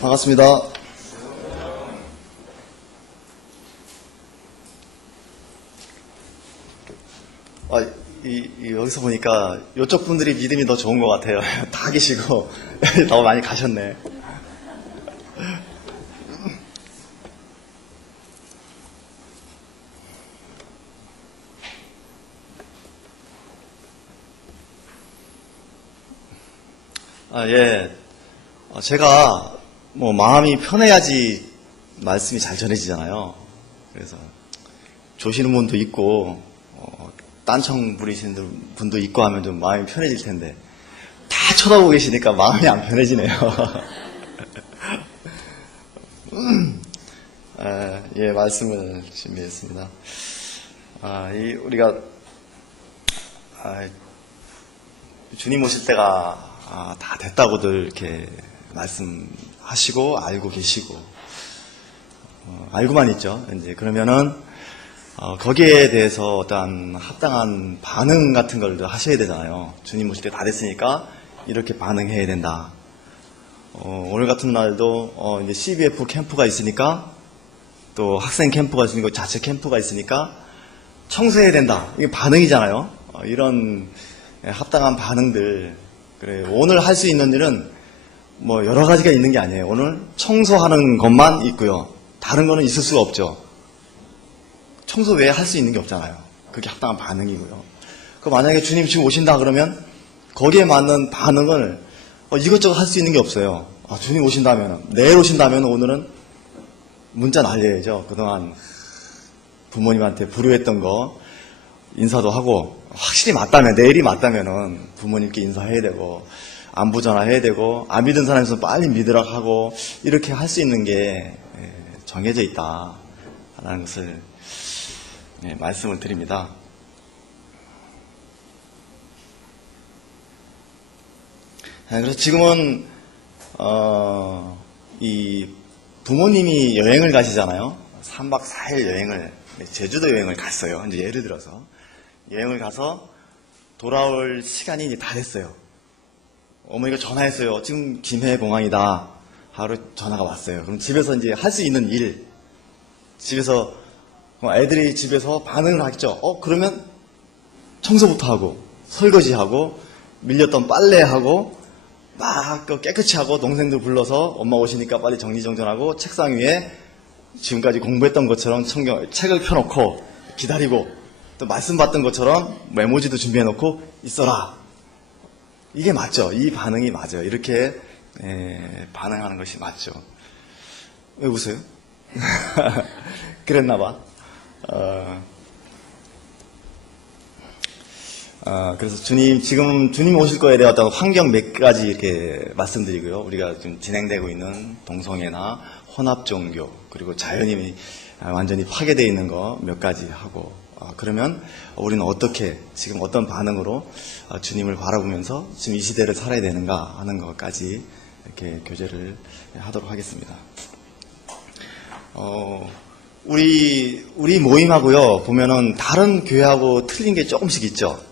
반갑습니다. 여기서 보니까 이쪽 분들이 믿음이 더 좋은 것 같아요. 다 계시고 더 많이 가셨네. 예. 제가 마음이 편해야지 말씀이 잘 전해지잖아요. 그래서 조시는 분도 있고 딴청 부리시는 분도 있고 하면 좀 마음이 편해질 텐데 다 쳐다보고 계시니까 마음이 안 편해지네요. 예, 말씀을 준비했습니다. 우리가 주님 오실 때가 다 됐다고들 이렇게 말씀하시고 알고 계시고 알고만 있죠. 이제 그러면은 거기에 대해서 어떤 합당한 반응 같은 걸 하셔야 되잖아요. 주님 오실 때 다 됐으니까 이렇게 반응해야 된다. 오늘 같은 날도 이제 CBF 캠프가 있으니까 또 학생 캠프가 있으니까 자체 캠프가 있으니까 청소해야 된다. 이게 반응이잖아요. 이런 합당한 반응들. 그래, 오늘 할 수 있는 일은 여러 가지가 있는 게 아니에요. 오늘 청소하는 것만 있고요. 다른 거는 있을 수가 없죠. 청소 외에 할 수 있는 게 없잖아요. 그게 합당한 반응이고요. 만약에 주님 지금 오신다 그러면 거기에 맞는 반응을 이것저것 할 수 있는 게 없어요. 주님 오신다면, 내일 오신다면 오늘은 문자 날려야죠. 그동안 부모님한테 불효했던 거 인사도 하고, 확실히 맞다면, 내일이 맞다면은 부모님께 인사해야 되고, 안부 전화해야 되고, 안 믿은 사람에서 빨리 믿으라 하고, 이렇게 할 수 있는 게 정해져 있다. 라는 것을 말씀을 드립니다. 그래서 지금은, 이 부모님이 여행을 가시잖아요. 3박 4일 여행을, 제주도 여행을 갔어요. 이제 예를 들어서. 여행을 가서 돌아올 시간이 이제 다 됐어요. 어머니가 전화했어요. 지금 김해공항이다. 하루 전화가 왔어요. 그럼 집에서 이제 할 수 있는 일, 집에서, 애들이 집에서 반응을 하겠죠. 그러면 청소부터 하고, 설거지하고, 밀렸던 빨래하고, 막 깨끗이 하고, 동생들 불러서 엄마 오시니까 빨리 정리정돈하고, 책상 위에 지금까지 공부했던 것처럼 책을 펴놓고, 기다리고, 또 말씀 받던 것처럼 메모지도 준비해놓고 있어라. 이게 맞죠. 이 반응이 맞아요. 이렇게 반응하는 것이 맞죠. 왜 웃어요? 그랬나봐. 그래서 지금 주님 오실 거에 대한 어떤 환경 몇 가지 이렇게 말씀드리고요. 우리가 지금 진행되고 있는 동성애나 혼합종교, 그리고 자연이 완전히 파괴되어 있는 거 몇 가지 하고, 그러면 우리는 어떻게, 지금 어떤 반응으로 주님을 바라보면서 지금 이 시대를 살아야 되는가 하는 것까지 이렇게 교제를 하도록 하겠습니다. 우리 모임하고요, 보면은 다른 교회하고 틀린 게 조금씩 있죠.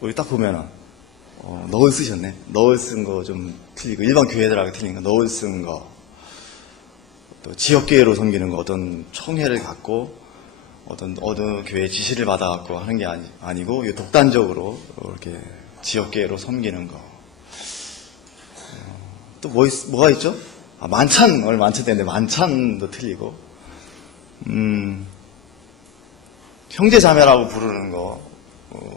우리 딱 보면은, 너울 쓰셨네. 너울 쓴 거 좀 틀리고, 일반 교회들하고 틀린 거, 너울 쓴 거, 또 지역교회로 섬기는 거, 어떤 총회를 갖고, 어떤 교회 지시를 받아갖고 하는 게 아니고, 독단적으로 이렇게 지역교회로 섬기는 거. 또 뭐가 있죠? 만찬, 오늘 만찬 때인데 만찬도 틀리고, 형제자매라고 부르는 거,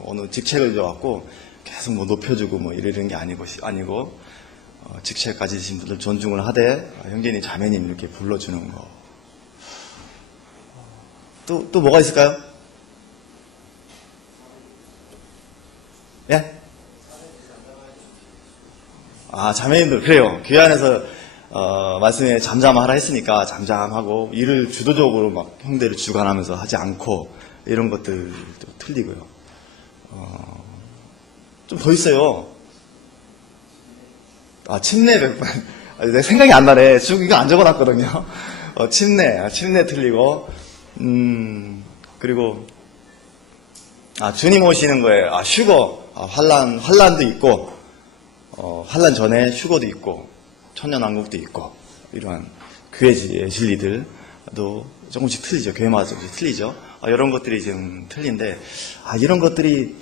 어느 직책을 줘갖고 계속 높여주고 이러는 게 아니고, 직책 가지신 분들 존중을 하되, 형제님, 자매님 이렇게 불러주는 거. 또 뭐가 있을까요? 예? 자매님들, 그래요. 교회 안에서, 말씀에 잠잠하라 했으니까 잠잠하고, 일을 주도적으로 막 형제를 주관하면서 하지 않고, 이런 것들도 틀리고요. 좀 더 있어요. 침례 100번. 내 생각이 안 나네. 이거 안 적어놨거든요. 침례 틀리고, 그리고, 주님 오시는 거에, 휴거, 환란도 있고, 환란 전에 휴거도 있고, 천년왕국도 있고, 이러한 교회의 진리들도 조금씩 틀리죠. 교회마다 조금씩 틀리죠. 이런 것들이 지금 틀린데, 이런 것들이,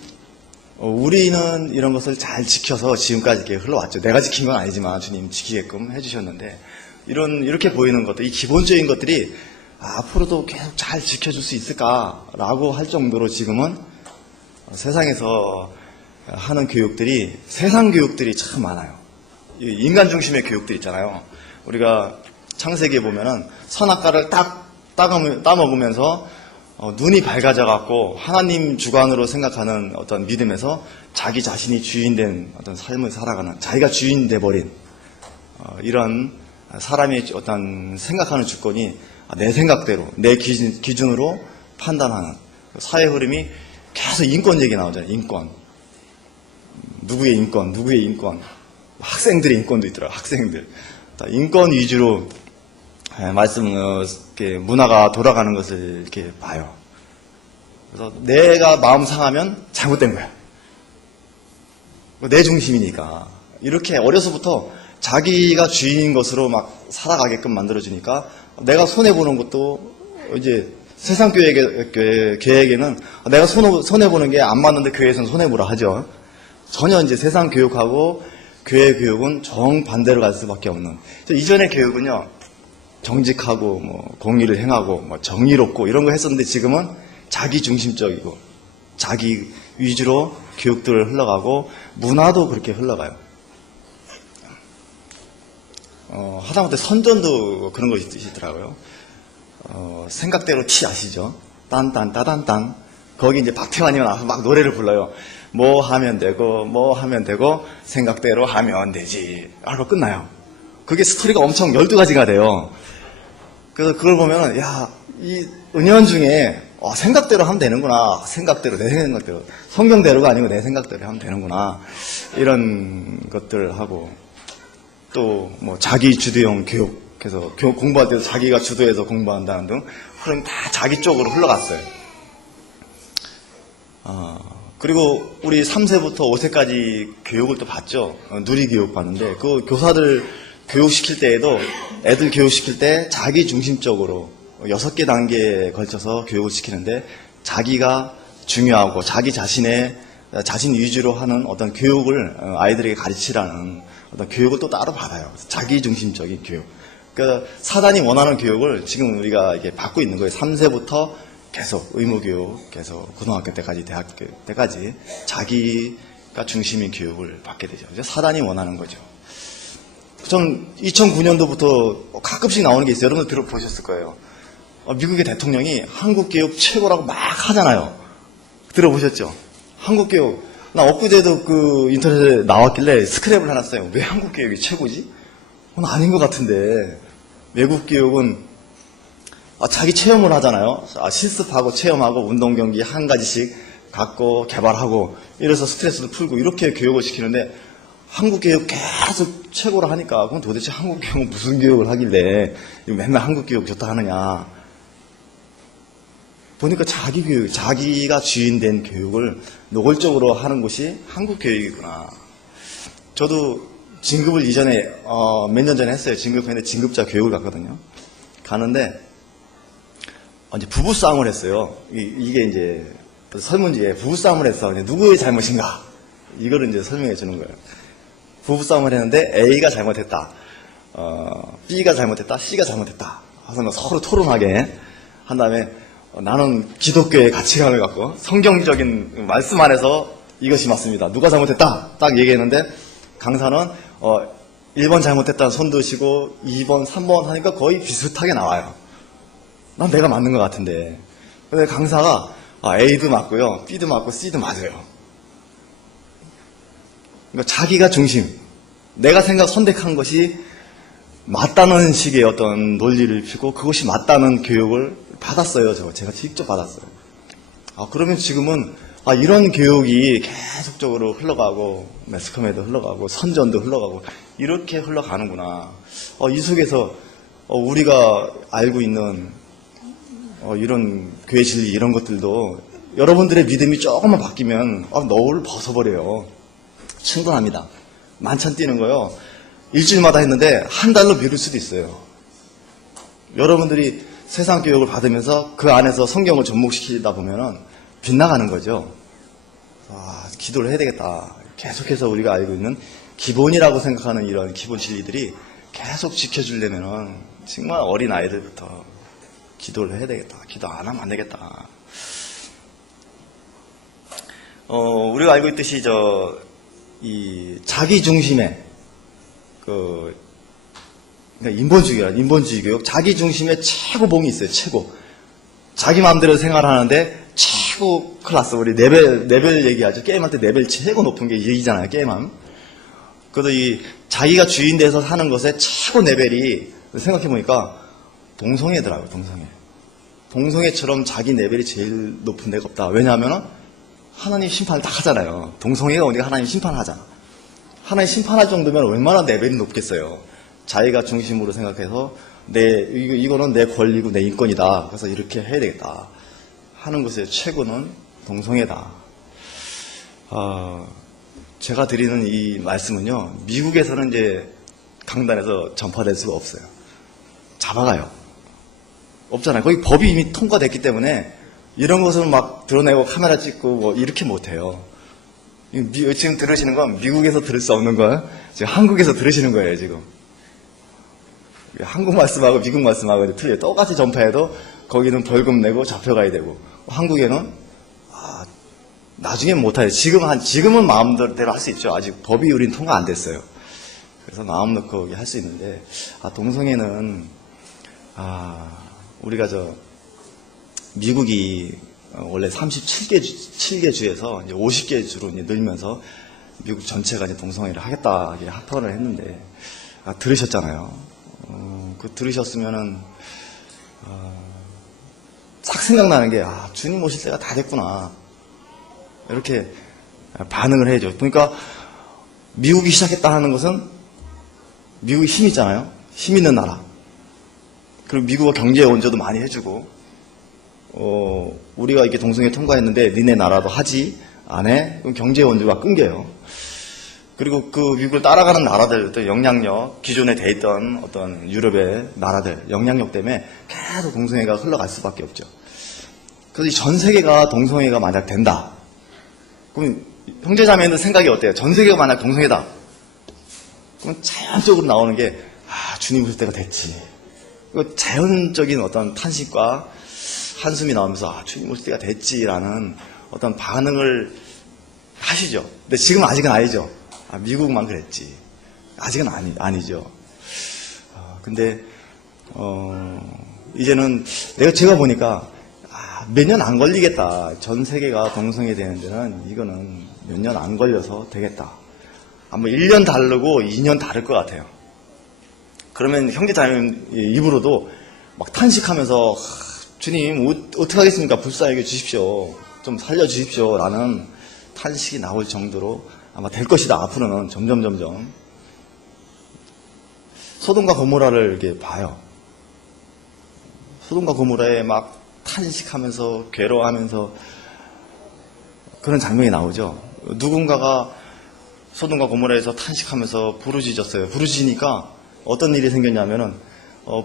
우리는 이런 것을 잘 지켜서 지금까지 이렇게 흘러왔죠. 내가 지킨 건 아니지만 주님 지키게끔 해주셨는데, 이렇게 보이는 것들, 이 기본적인 것들이 앞으로도 계속 잘 지켜줄 수 있을까라고 할 정도로 지금은 세상에서 하는 교육들이, 세상 교육들이 참 많아요. 인간 중심의 교육들 있잖아요. 우리가 창세기에 보면은 선악과를 딱 따먹으면서 눈이 밝아져갖고 하나님 주관으로 생각하는 어떤 믿음에서 자기 자신이 주인된 어떤 삶을 살아가는, 자기가 주인 돼버린 이런 사람의 어떤 생각하는 주권이 내 생각대로, 내 기준으로 판단하는 사회 흐름이 계속 인권 얘기 나오잖아요. 인권. 누구의 인권, 누구의 인권. 학생들의 인권도 있더라고요. 학생들. 인권 위주로 문화가 돌아가는 것을 이렇게 봐요. 그래서 내가 마음 상하면 잘못된 거야. 내 중심이니까. 이렇게 어려서부터 자기가 주인인 것으로 막 살아가게끔 만들어주니까 내가 손해보는 것도 이제 세상 교회에게는 내가 손해보는 게 안 맞는데 교회에서는 손해보라 하죠. 전혀 이제 세상 교육하고 교회 교육은 정반대로 갈 수밖에 없는. 이전의 교육은요, 정직하고, 공의를 행하고, 정의롭고, 이런 거 했었는데 지금은 자기 중심적이고, 자기 위주로 교육들을 흘러가고, 문화도 그렇게 흘러가요. 하다못해 선전도 그런 거 있으시더라고요. 생각대로 티 아시죠? 딴딴따단딴. 거기 이제 박태환이 나와서 막 노래를 불러요. 뭐 하면 되고, 생각대로 하면 되지. 하고 끝나요. 그게 스토리가 엄청 12가지가 돼요. 그래서 그걸 보면은, 이 은연중에, 생각대로 하면 되는구나. 생각대로, 내 생각대로. 성경대로가 아니고 내 생각대로 하면 되는구나. 이런 것들 하고, 또, 자기 주도형 교육. 그래서 공부할 때도 자기가 주도해서 공부한다는 등, 그럼 다 자기 쪽으로 흘러갔어요. 그리고 우리 3세부터 5세까지 교육을 또 받죠. 누리교육 받는데, 그 교사들 교육시킬 때에도, 애들 교육시킬 때 자기 중심적으로 6개 단계에 걸쳐서 교육을 시키는데, 자기가 중요하고 자기 자신 위주로 하는 어떤 교육을 아이들에게 가르치라는 어떤 교육을 또 따로 받아요. 자기 중심적인 교육. 그러니까 사단이 원하는 교육을 지금 우리가 이게 받고 있는 거예요. 3세부터 계속 의무교육, 계속 고등학교 때까지, 대학교 때까지 자기가 중심인 교육을 받게 되죠. 사단이 원하는 거죠. 전 2009년도부터 가끔씩 나오는 게 있어요. 여러분들 들어보셨을 거예요. 미국의 대통령이 한국교육 최고라고 막 하잖아요. 들어보셨죠? 한국교육. 나 엊그제도 그 인터넷에 나왔길래 스크랩을 해놨어요. 왜 한국교육이 최고지? 그건 아닌 것 같은데. 외국 교육은 자기 체험을 하잖아요. 실습하고 체험하고 운동 경기 한 가지씩 갖고 개발하고 이래서 스트레스를 풀고 이렇게 교육을 시키는데 한국 교육 계속 최고로 하니까 그럼 도대체 한국 교육은 무슨 교육을 하길래 맨날 한국 교육 좋다 하느냐. 보니까 자기 교육, 자기가 주인된 교육을 노골적으로 하는 것이 한국 교육이구나. 저도 진급을 이전에 몇 년 전에 했어요. 진급했는데 진급자 교육을 갔거든요. 가는데 이제 부부싸움을 했어요. 이게 이제 설문지에 부부싸움을 해서 누구의 잘못인가 이거를 이제 설명해 주는 거예요. 부부싸움을 했는데 A가 잘못했다, B가 잘못했다, C가 잘못했다. 그래서 서로 토론하게 한 다음에 나는 기독교의 가치관을 갖고 성경적인 말씀 안에서 이것이 맞습니다. 누가 잘못했다 딱 얘기했는데 강사는 1번 잘못했다는 손 드시고 2번, 3번 하니까 거의 비슷하게 나와요. 난 내가 맞는 것 같은데. 근데 강사가 A도 맞고요, B도 맞고 C도 맞아요. 그러니까 자기가 중심, 내가 선택한 것이 맞다는 식의 어떤 논리를 펴고 그것이 맞다는 교육을 받았어요. 제가 직접 받았어요. 그러면 지금은 이런 교육이 계속적으로 흘러가고 매스컴에도 흘러가고 선전도 흘러가고 이렇게 흘러가는구나. 이 속에서 우리가 알고 있는 이런 교회 진리 이런 것들도 여러분들의 믿음이 조금만 바뀌면 너를 벗어버려요. 충분합니다. 만찬 뛰는 거요. 일주일마다 했는데 한 달로 미룰 수도 있어요. 여러분들이 세상 교육을 받으면서 그 안에서 성경을 접목시키다 보면은 빗나가는 거죠. 기도를 해야 되겠다. 계속해서 우리가 알고 있는 기본이라고 생각하는 이런 기본 진리들이 계속 지켜주려면은 정말 어린 아이들부터 기도를 해야 되겠다. 기도 안 하면 안 되겠다. 우리가 알고 있듯이 이 자기 중심의 그러니까 인본주의 교육, 자기 중심의 최고봉이 있어요. 최고. 자기 마음대로 생활하는데 최고 클래스, 우리 레벨 얘기하죠. 게임할 때 레벨 최고 높은 게 얘기잖아요. 게임함. 그래서 이 자기가 주인 돼서 사는 것의 최고 레벨이 생각해보니까 동성애더라고요. 동성애처럼 자기 레벨이 제일 높은 데가 없다. 왜냐하면 하나님 심판을 다 하잖아요. 동성애가 오니까 하나님 심판하잖아. 하나님 심판할 정도면 얼마나 레벨이 높겠어요. 자기가 중심으로 생각해서 이거는 내 권리고 내 인권이다. 그래서 이렇게 해야 되겠다 하는 것의 최고는 동성애다. 제가 드리는 이 말씀은요, 미국에서는 이제 강단에서 전파될 수가 없어요. 잡아가요. 없잖아요. 거기 법이 이미 통과됐기 때문에 이런 것은 막 드러내고 카메라 찍고 뭐 이렇게 못해요. 지금 들으시는 건 미국에서 들을 수 없는 걸 지금 한국에서 들으시는 거예요, 지금. 한국 말씀하고 미국 말씀하고 틀려요. 똑같이 전파해도 거기는 벌금 내고 잡혀가야 되고, 한국에는 나중엔 못해요. 지금은 마음대로 할 수 있죠. 아직 법이 우린 통과 안 됐어요. 그래서 마음 놓고 할 수 있는데, 동성애는 우리가 미국이 원래 37개 주에서 이제 50개 주로 이제 늘면서 미국 전체가 이제 동성애를 하겠다 합헌을 했는데, 들으셨잖아요. 들으셨으면은 싹 생각나는 게 주님 오실 때가 다 됐구나 이렇게 반응을 해야죠. 그러니까 미국이 시작했다 하는 것은 미국이 힘 있잖아요. 힘 있는 나라. 그리고 미국은 경제 원조도 많이 해주고, 우리가 이렇게 동성애 통과했는데 니네 나라도 하지 안 해? 그럼 경제 원조가 끊겨요. 그리고 그 미국을 따라가는 나라들, 또 영향력, 기존에 돼 있던 어떤 유럽의 나라들, 영향력 때문에 계속 동성애가 흘러갈 수밖에 없죠. 그래서 이 전 세계가 동성애가 만약 된다. 그럼 형제자매는 생각이 어때요? 전 세계가 만약 동성애다. 그럼 자연적으로 나오는 게, 주님 오실 때가 됐지. 자연적인 어떤 탄식과 한숨이 나오면서, 주님 오실 때가 됐지라는 어떤 반응을 하시죠. 근데 지금 아직은 아니죠. 미국만 그랬지. 아직은 아니죠. 근데, 이제는 제가 보니까, 몇 년 안 걸리겠다. 전 세계가 동성애 되는 데는 이거는 몇 년 안 걸려서 되겠다. 아마 1년 다르고 2년 다를 것 같아요. 그러면 형제자매 입으로도 막 탄식하면서, 주님, 어떻게 하겠습니까? 불쌍하게 주십시오. 좀 살려주십시오. 라는 탄식이 나올 정도로 아마 될 것이다. 앞으로는 점점. 소돔과 고모라를 이렇게 봐요. 소돔과 고모라에 막 탄식하면서 괴로워하면서 그런 장면이 나오죠. 누군가가 소돔과 고모라에서 탄식하면서 부르짖었어요. 부르짖으니까 어떤 일이 생겼냐면은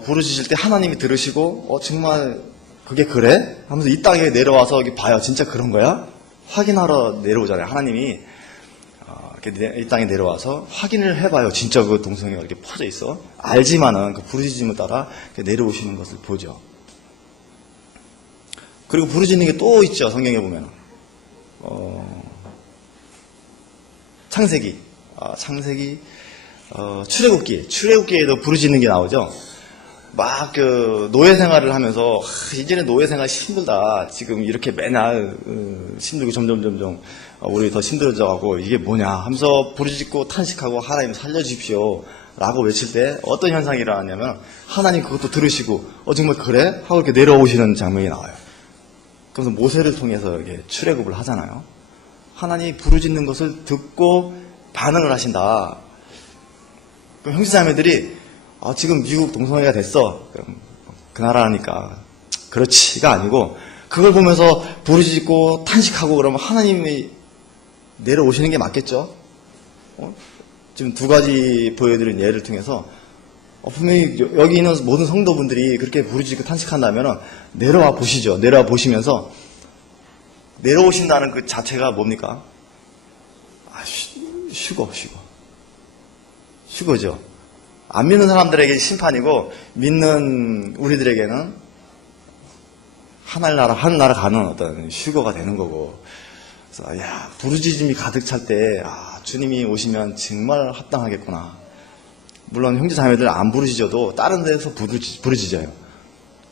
부르짖을 때 하나님이 들으시고 정말 그게 그래? 하면서 이 땅에 내려와서 봐요. 진짜 그런 거야? 확인하러 내려오잖아요. 하나님이 이 땅에 내려와서 확인을 해봐요. 진짜 그 동성애가 이렇게 퍼져 있어. 알지만은 그 부르짖음을 따라 내려오시는 것을 보죠. 그리고 부르짖는 게 또 있죠. 성경에 보면 창세기, 출애굽기에도 부르짖는 게 나오죠. 막 노예 생활을 하면서 이제는 노예 생활 힘들다. 지금 이렇게 맨날 힘들고 점점 우리 더 힘들어져가고 이게 뭐냐 하면서 부르짖고 탄식하고 하나님 살려주십시오 라고 외칠 때 어떤 현상이 일어나냐면 하나님 그것도 들으시고 정말 그래? 하고 이렇게 내려오시는 장면이 나와요. 그래서 모세를 통해서 이렇게 출애굽을 하잖아요. 하나님이 부르짖는 것을 듣고 반응을 하신다. 그럼 형제자매들이 지금 미국 동성애가 됐어. 그 나라니까 그렇지가 아니고 그걸 보면서 부르짖고 탄식하고 그러면 하나님이 내려오시는 게 맞겠죠? 지금 두 가지 보여드린 예를 통해서 분명히 여기 있는 모든 성도분들이 그렇게 부르짖고 탄식한다면 내려와 보시죠. 내려와 보시면서 내려오신다는 그 자체가 뭡니까? 휴거죠. 안 믿는 사람들에게 심판이고 믿는 우리들에게는 하늘나라 가는 어떤 휴거가 되는 거고. 그래서 부르짖음이 가득 찰 때 주님이 오시면 정말 합당하겠구나. 물론 형제 자매들 안 부르짖어도 다른 데서 부르짖어요.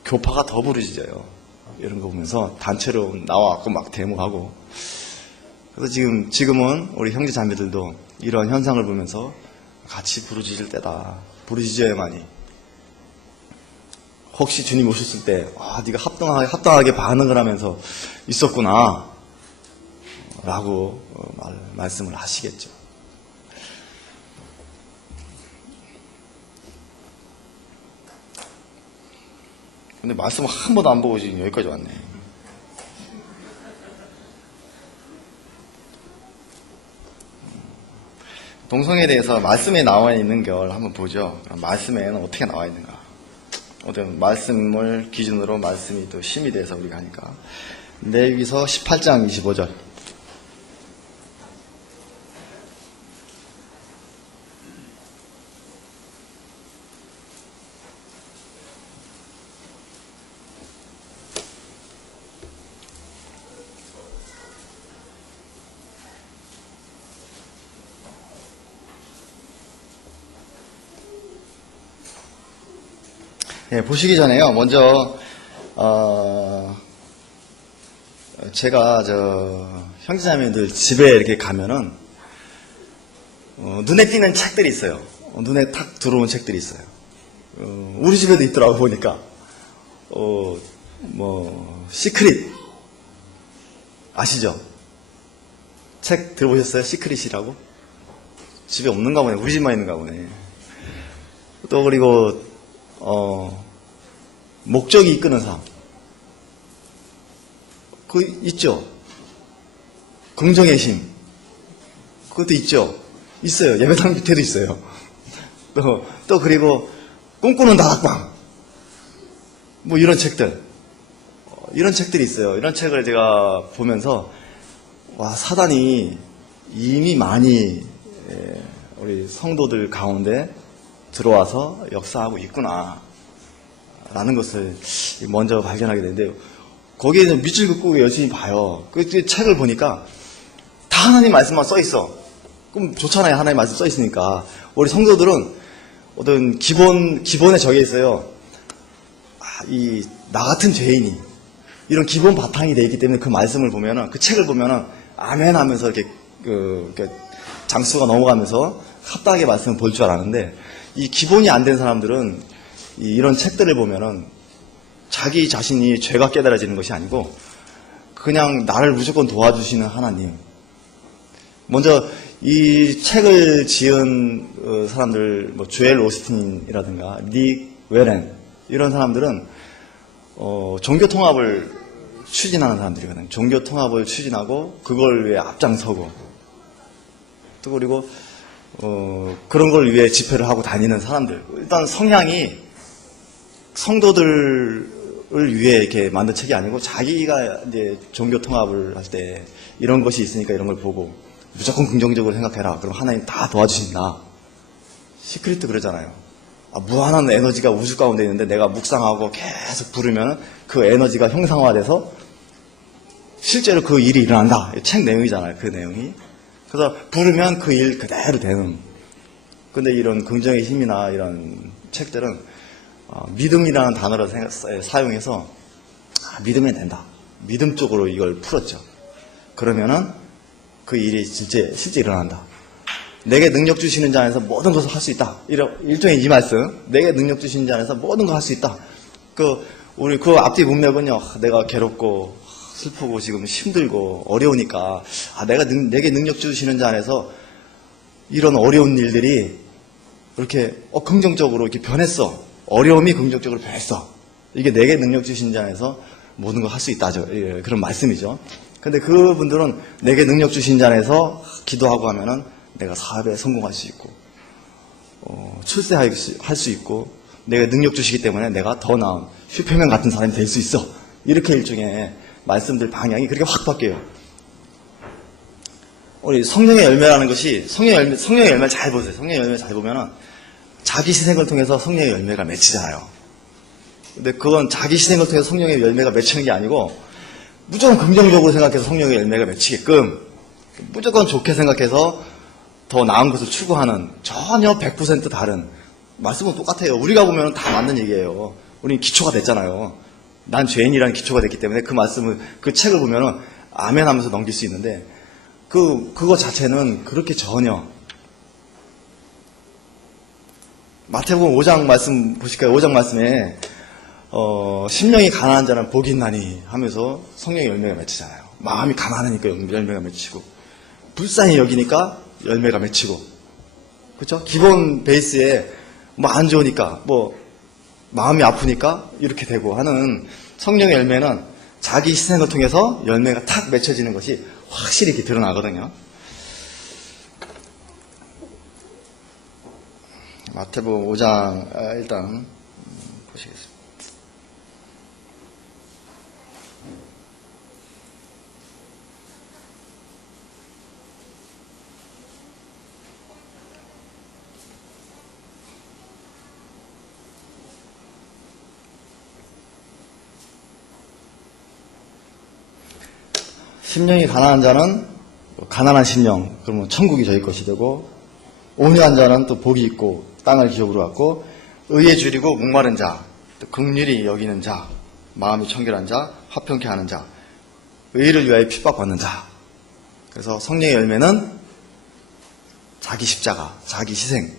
교파가 더 부르짖어요. 이런 거 보면서 단체로 나와갖고 막 데모하고. 그래서 지금은 우리 형제 자매들도 이런 현상을 보면서 같이 부르짖을 때다. 부르짖어야만이. 혹시 주님 오셨을 때, 네가 합당하게 반응을 하면서 있었구나. 라고 말씀을 하시겠죠. 근데 말씀을 한 번도 안 보고 지금 여기까지 왔네. 동성애에 대해서 말씀에 나와 있는 걸 한번 보죠. 말씀에는 어떻게 나와 있는가. 어떤 말씀을 기준으로 말씀이 또 심이 돼서 우리가 하니까. 레위기서 18장 25절. 보시기 전에요. 먼저 제가 형제자매들 집에 이렇게 가면은 눈에 띄는 책들이 있어요. 눈에 탁 들어온 책들이 있어요. 우리 집에도 있더라고 보니까 시크릿 아시죠? 책 들어보셨어요? 시크릿이라고? 집에 없는가 보네. 우리 집만 있는가 보네. 또 그리고 목적이 이끄는 삶. 그거 있죠? 긍정의 힘. 그것도 있죠? 있어요. 예배당 밑에도 있어요. 또 그리고 꿈꾸는 다락방. 이런 책들. 이런 책들이 있어요. 이런 책을 제가 보면서, 사단이 이미 많이 우리 성도들 가운데 들어와서 역사하고 있구나 라는 것을 먼저 발견하게 되는데, 거기에 밑줄 긋고 열심히 봐요. 그 책을 보니까 다 하나님 말씀만 써 있어. 그럼 좋잖아요. 하나님 말씀 써 있으니까. 우리 성도들은 어떤 기본에 적혀 있어요. 나 같은 죄인이 이런 기본 바탕이 되어 있기 때문에 그 말씀을 보면은, 그 책을 보면은 아멘 하면서 이렇게 장수가 넘어가면서 합당하게 말씀을 볼 줄 알았는데, 이 기본이 안 된 사람들은 이런 책들을 보면은 자기 자신이 죄가 깨달아지는 것이 아니고 그냥 나를 무조건 도와주시는 하나님. 먼저 이 책을 지은 사람들, 조엘 오스틴이라든가 닉 웨렌 이런 사람들은 종교 통합을 추진하는 사람들이거든요. 종교 통합을 추진하고 그걸 위해 앞장서고, 또 그리고 그런 걸 위해 집회를 하고 다니는 사람들. 일단 성향이 성도들을 위해 이렇게 만든 책이 아니고, 자기가 이제 종교 통합을 할 때 이런 것이 있으니까 이런 걸 보고 무조건 긍정적으로 생각해라. 그럼 하나님 다 도와주신다. 시크릿도 그러잖아요. 무한한 에너지가 우주 가운데 있는데 내가 묵상하고 계속 부르면 그 에너지가 형상화돼서 실제로 그 일이 일어난다. 책 내용이잖아요. 그 내용이. 그래서 부르면 그 일 그대로 되는. 근데 이런 긍정의 힘이나 이런 책들은 믿음이라는 단어를 사용해서 믿으면 된다. 믿음 쪽으로 이걸 풀었죠. 그러면은 그 일이 실제 일어난다. 내게 능력 주시는 자 안에서 모든 것을 할 수 있다. 일종의 이 말씀. 내게 능력 주시는 자 안에서 모든 걸 할 수 있다. 우리 그 앞뒤 문맥은요. 내가 괴롭고 슬프고 지금 힘들고 어려우니까 내게 능력 주시는 자 안에서 이런 어려운 일들이 이렇게 긍정적으로 이렇게 변했어. 어려움이 긍정적으로 변했어. 이게 내게 능력 주신 자 안에서 모든 걸 할 수 있다죠. 그런 말씀이죠. 근데 그분들은 내게 능력 주신 자 안에서 기도하고 하면은 내가 사업에 성공할 수 있고, 출세할 수 있고 내가 능력 주시기 때문에 내가 더 나은 슈퍼맨 같은 사람이 될 수 있어. 이렇게 일종의 말씀들 방향이 그렇게 확 바뀌어요. 우리 성령의 열매라는 것이 성령의 열매 잘 보세요. 성령의 열매 잘 보면은 자기 희생을 통해서 성령의 열매가 맺히잖아요. 근데 그건 자기 희생을 통해서 성령의 열매가 맺히는 게 아니고 무조건 긍정적으로 생각해서 성령의 열매가 맺히게끔 무조건 좋게 생각해서 더 나은 것을 추구하는 전혀 100% 다른 말씀은 똑같아요. 우리가 보면 다 맞는 얘기예요. 우리는 기초가 됐잖아요. 난 죄인이라는 기초가 됐기 때문에 그 말씀을 그 책을 보면은 아멘 하면서 넘길 수 있는데 그거 자체는 그렇게 전혀 마태복음 5장 말씀 보실까요? 5장 말씀에 심령이 가난한 자는 복이 있나니 하면서 성령의 열매가 맺히잖아요. 마음이 가난하니까 열매가 맺히고 불쌍히 여기니까 열매가 맺히고 그렇죠? 기본 베이스에 뭐 안 좋으니까 뭐 마음이 아프니까 이렇게 되고 하는 성령의 열매는 자기 희생을 통해서 열매가 탁 맺혀지는 것이 확실히 이렇게 드러나거든요. 마태복음 5장 일단 보시겠습니다. 심령이 가난한 자는 가난한 심령, 그러면 천국이 저희 것이 되고, 온유한 자는 또 복이 있고 땅을 기업으로 갖고, 의에 줄이고 목마른 자, 또 긍휼히 여기는 자, 마음이 청결한 자, 화평케 하는 자, 의를 위하여 핍박받는 자. 그래서 성령의 열매는 자기 십자가, 자기 희생,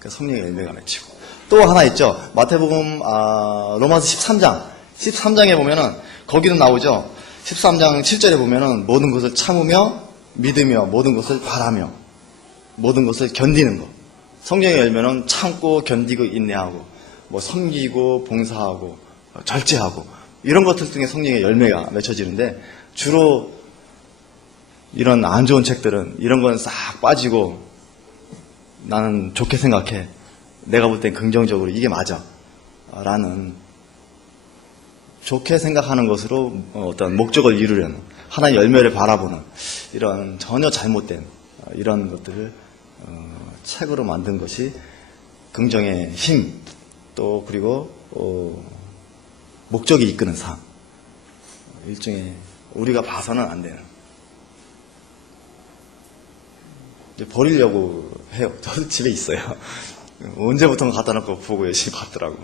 그 성령의 열매가 맺히고. 또 하나 있죠. 마태복음 로마서 13장에 보면은 거기는 나오죠. 13장 7절에 보면은 모든 것을 참으며 믿으며 모든 것을 바라며 모든 것을 견디는 것. 성령의 열매는 참고 견디고 인내하고 뭐 섬기고 봉사하고 절제하고 이런 것들 중에 성령의 열매가 맺혀지는데 주로 이런 안 좋은 책들은 이런 건 싹 빠지고 나는 좋게 생각해. 내가 볼 땐 긍정적으로 이게 맞아. 라는 좋게 생각하는 것으로 어떤 목적을 이루려는 하나의 열매를 바라보는 이런 전혀 잘못된 이런 것들을 책으로 만든 것이 긍정의 힘 또 그리고 목적이 이끄는 삶 일종의 우리가 봐서는 안 되는 이제 버리려고 해요. 저도 집에 있어요. 언제부턴가 갖다 놓고 보고 열심히 봤더라고.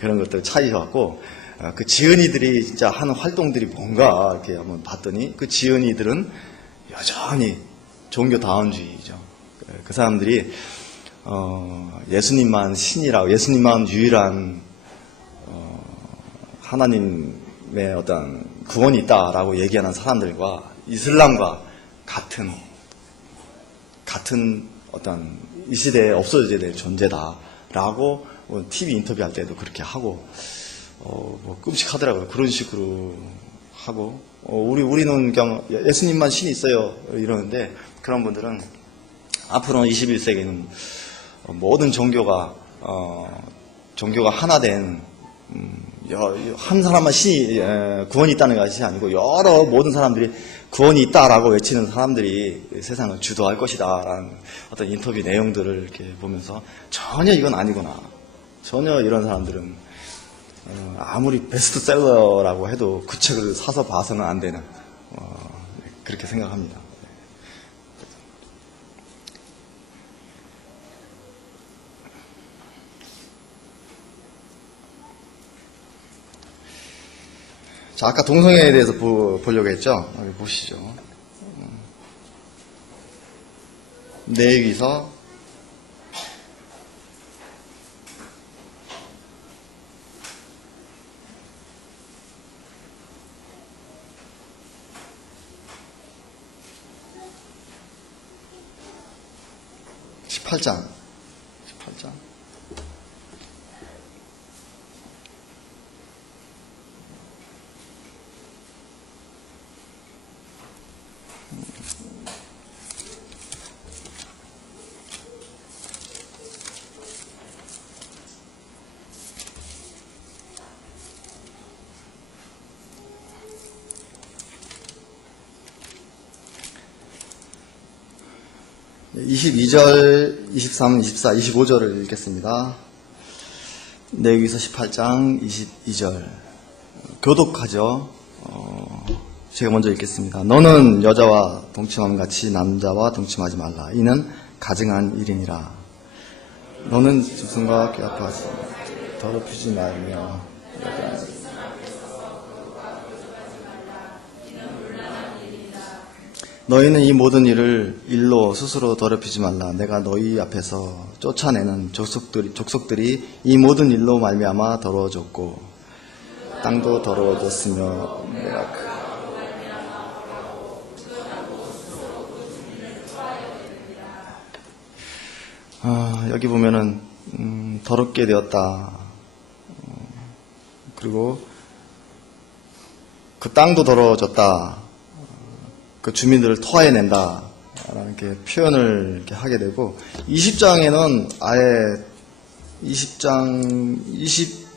그런 것들 차이셔갖고 그 지은이들이 진짜 하는 활동들이 뭔가 이렇게 한번 봤더니 그 지은이들은 여전히 종교다원주의죠. 그 사람들이 예수님만 신이라고 예수님만 유일한 하나님의 어떤 구원이 있다라고 얘기하는 사람들과 이슬람과 같은 어떤 이 시대에 없어져야 될 존재다라고 TV 인터뷰할 때도 그렇게 하고 뭐 끔찍하더라고요. 그런 식으로 하고 우리는 그냥 예수님만 신이 있어요 이러는데 그런 분들은 앞으로는 21세기는 모든 종교가 하나 된 한 사람만 신이 구원이 있다는 것이 아니고 여러 모든 사람들이 구원이 있다라고 외치는 사람들이 세상을 주도할 것이다라는 어떤 인터뷰 내용들을 이렇게 보면서 전혀 이건 아니구나. 전혀 이런 사람들은 아무리 베스트셀러라고 해도 그 책을 사서 봐서는 안 되는 그렇게 생각합니다. 자, 아까 동성애에 대해서 보려고 했죠? 여기 보시죠. 내위서 18장. 22절, 23, 24, 25절을 읽겠습니다. 레위기서 18장 22절. 교독하죠. 제가 먼저 읽겠습니다. 너는 여자와 동침함 같이 남자와 동침하지 말라. 이는 가증한 일이니라. 너는 짐승과 꾀합하지 더럽히지 말며 너희는 이 모든 일을 일로 스스로 더럽히지 말라. 내가 너희 앞에서 쫓아내는 족속들이 이 모든 일로 말미암아 더러워졌고 땅도 더러워졌으며 내가 여기 보면은 더럽게 되었다. 그리고 그 땅도 더러워졌다. 그 주민들을 토해낸다. 라는 이렇게 표현을 이렇게 하게 되고, 20장에는 아예 20장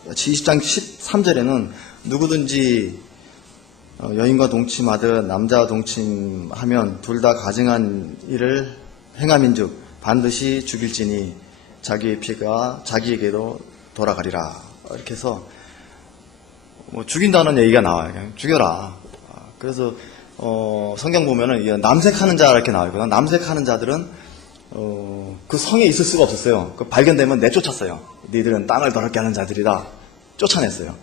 13절에는 누구든지 여인과 동침하듯 남자와 동침하면 둘 다 가증한 일을 행함인즉 반드시 죽일지니 자기의 피가 자기에게도 돌아가리라. 이렇게 해서 뭐 죽인다는 얘기가 나와요. 그냥 죽여라. 그래서 성경 보면은 남색하는 자 이렇게 나와요. 남색하는 자들은 그 성에 있을 수가 없었어요. 발견되면 내쫓았어요. 너희들은 땅을 더럽게 하는 자들이다. 쫓아냈어요.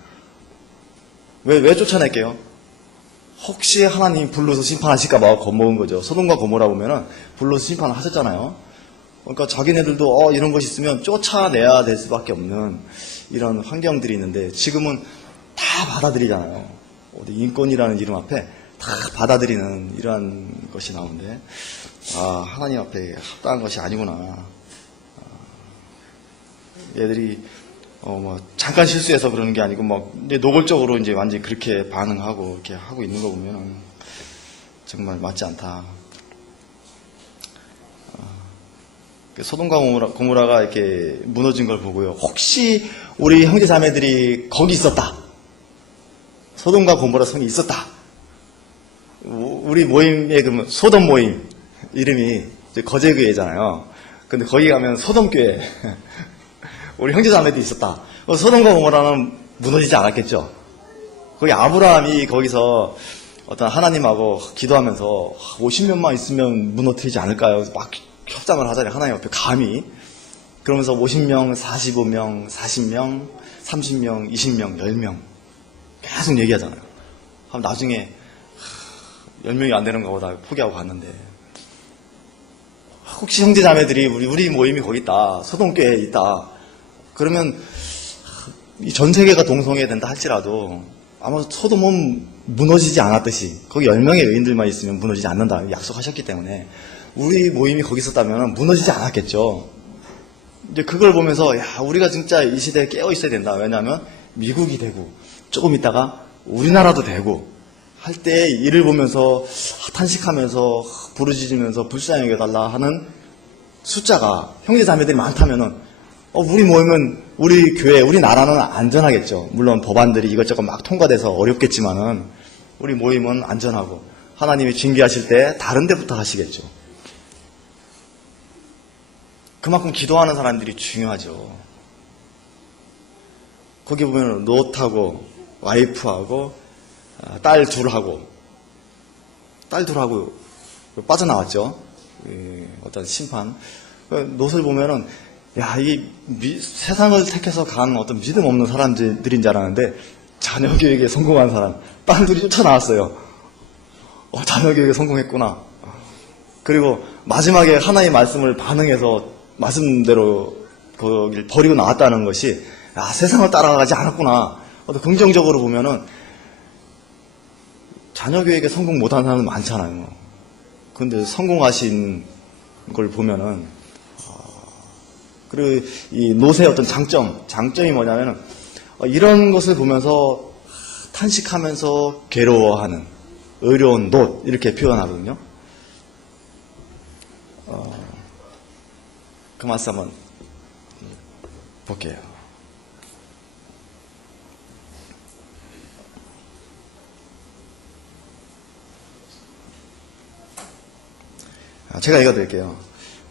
왜 쫓아낼게요? 혹시 하나님 불러서 심판하실까봐 겁먹은 거죠. 소돔과 고모라 보면은 불러서 심판을 하셨잖아요. 그러니까 자기네들도 이런 것이 있으면 쫓아내야 될 수밖에 없는 이런 환경들이 있는데, 지금은 다 받아들이잖아요. 인권이라는 이름 앞에 다 받아들이는 이러한 것이 나오는데, 하나님 앞에 합당한 것이 아니구나. 얘들이 잠깐 실수해서 그러는 게 아니고 이제 노골적으로 이제 완전히 그렇게 반응하고 이렇게 하고 있는 거 보면 정말 맞지 않다. 소돔과 고모라가 이렇게 무너진 걸 보고요. 혹시 우리 형제 자매들이 거기 있었다. 소돔과 고모라 성이 있었다. 우리 모임의 그러면 소돔 모임 이름이 거제교회잖아요. 근데 거기 가면 소돔교회 우리 형제 자매들이 있었다. 소돔과 고모라는 무너지지 않았겠죠. 거기 아브라함이 거기서 어떤 하나님하고 기도하면서 50명만 있으면 무너뜨리지 않을까요? 막 협상을 하잖아요. 하나님 앞에 감히. 그러면서 50명, 45명, 40명, 30명, 20명, 10명 계속 얘기하잖아요. 그럼 나중에 10명이 안 되는 거보다 포기하고 갔는데, 혹시 형제 자매들이 우리 모임이 거기 있다. 소돔교회에 있다. 그러면 이 전 세계가 동성애 된다 할지라도 아마 소돔은 무너지지 않았듯이 거기 10명의 여인들만 있으면 무너지지 않는다 약속하셨기 때문에 우리 모임이 거기 있었다면 무너지지 않았겠죠. 이제 그걸 보면서 우리가 진짜 이 시대에 깨어 있어야 된다. 왜냐하면 미국이 되고 조금 있다가 우리나라도 되고 할 때 이를 보면서 탄식하면서 부르짖으면서 불쌍히 여겨달라 하는 숫자가 형제 자매들이 많다면은 우리 모임은 우리 교회, 우리 나라는 안전하겠죠. 물론 법안들이 이것저것 막 통과돼서 어렵겠지만은 우리 모임은 안전하고 하나님이 징계하실 때 다른 데부터 하시겠죠. 그만큼 기도하는 사람들이 중요하죠. 거기 보면 롯하고 와이프하고 딸 둘하고 빠져나왔죠. 어떤 심판. 롯을 보면은 이 세상을 택해서 간 어떤 믿음 없는 사람들인 줄 알았는데 자녀 교육에 성공한 사람, 딸 둘이 쫓아나왔어요. 자녀 교육에 성공했구나. 그리고 마지막에 하나의 말씀을 반응해서 말씀대로 거길 버리고 나왔다는 것이 세상을 따라가지 않았구나. 긍정적으로 보면은 자녀 교육에 성공 못한 사람은 많잖아요. 근데 성공하신 걸 보면은 그리고 이 롯의 어떤 장점이 뭐냐면은 이런 것을 보면서 탄식하면서 괴로워하는 의로운 롯 이렇게 표현하거든요. 그 말씀 한번 볼게요. 제가 읽어드릴게요.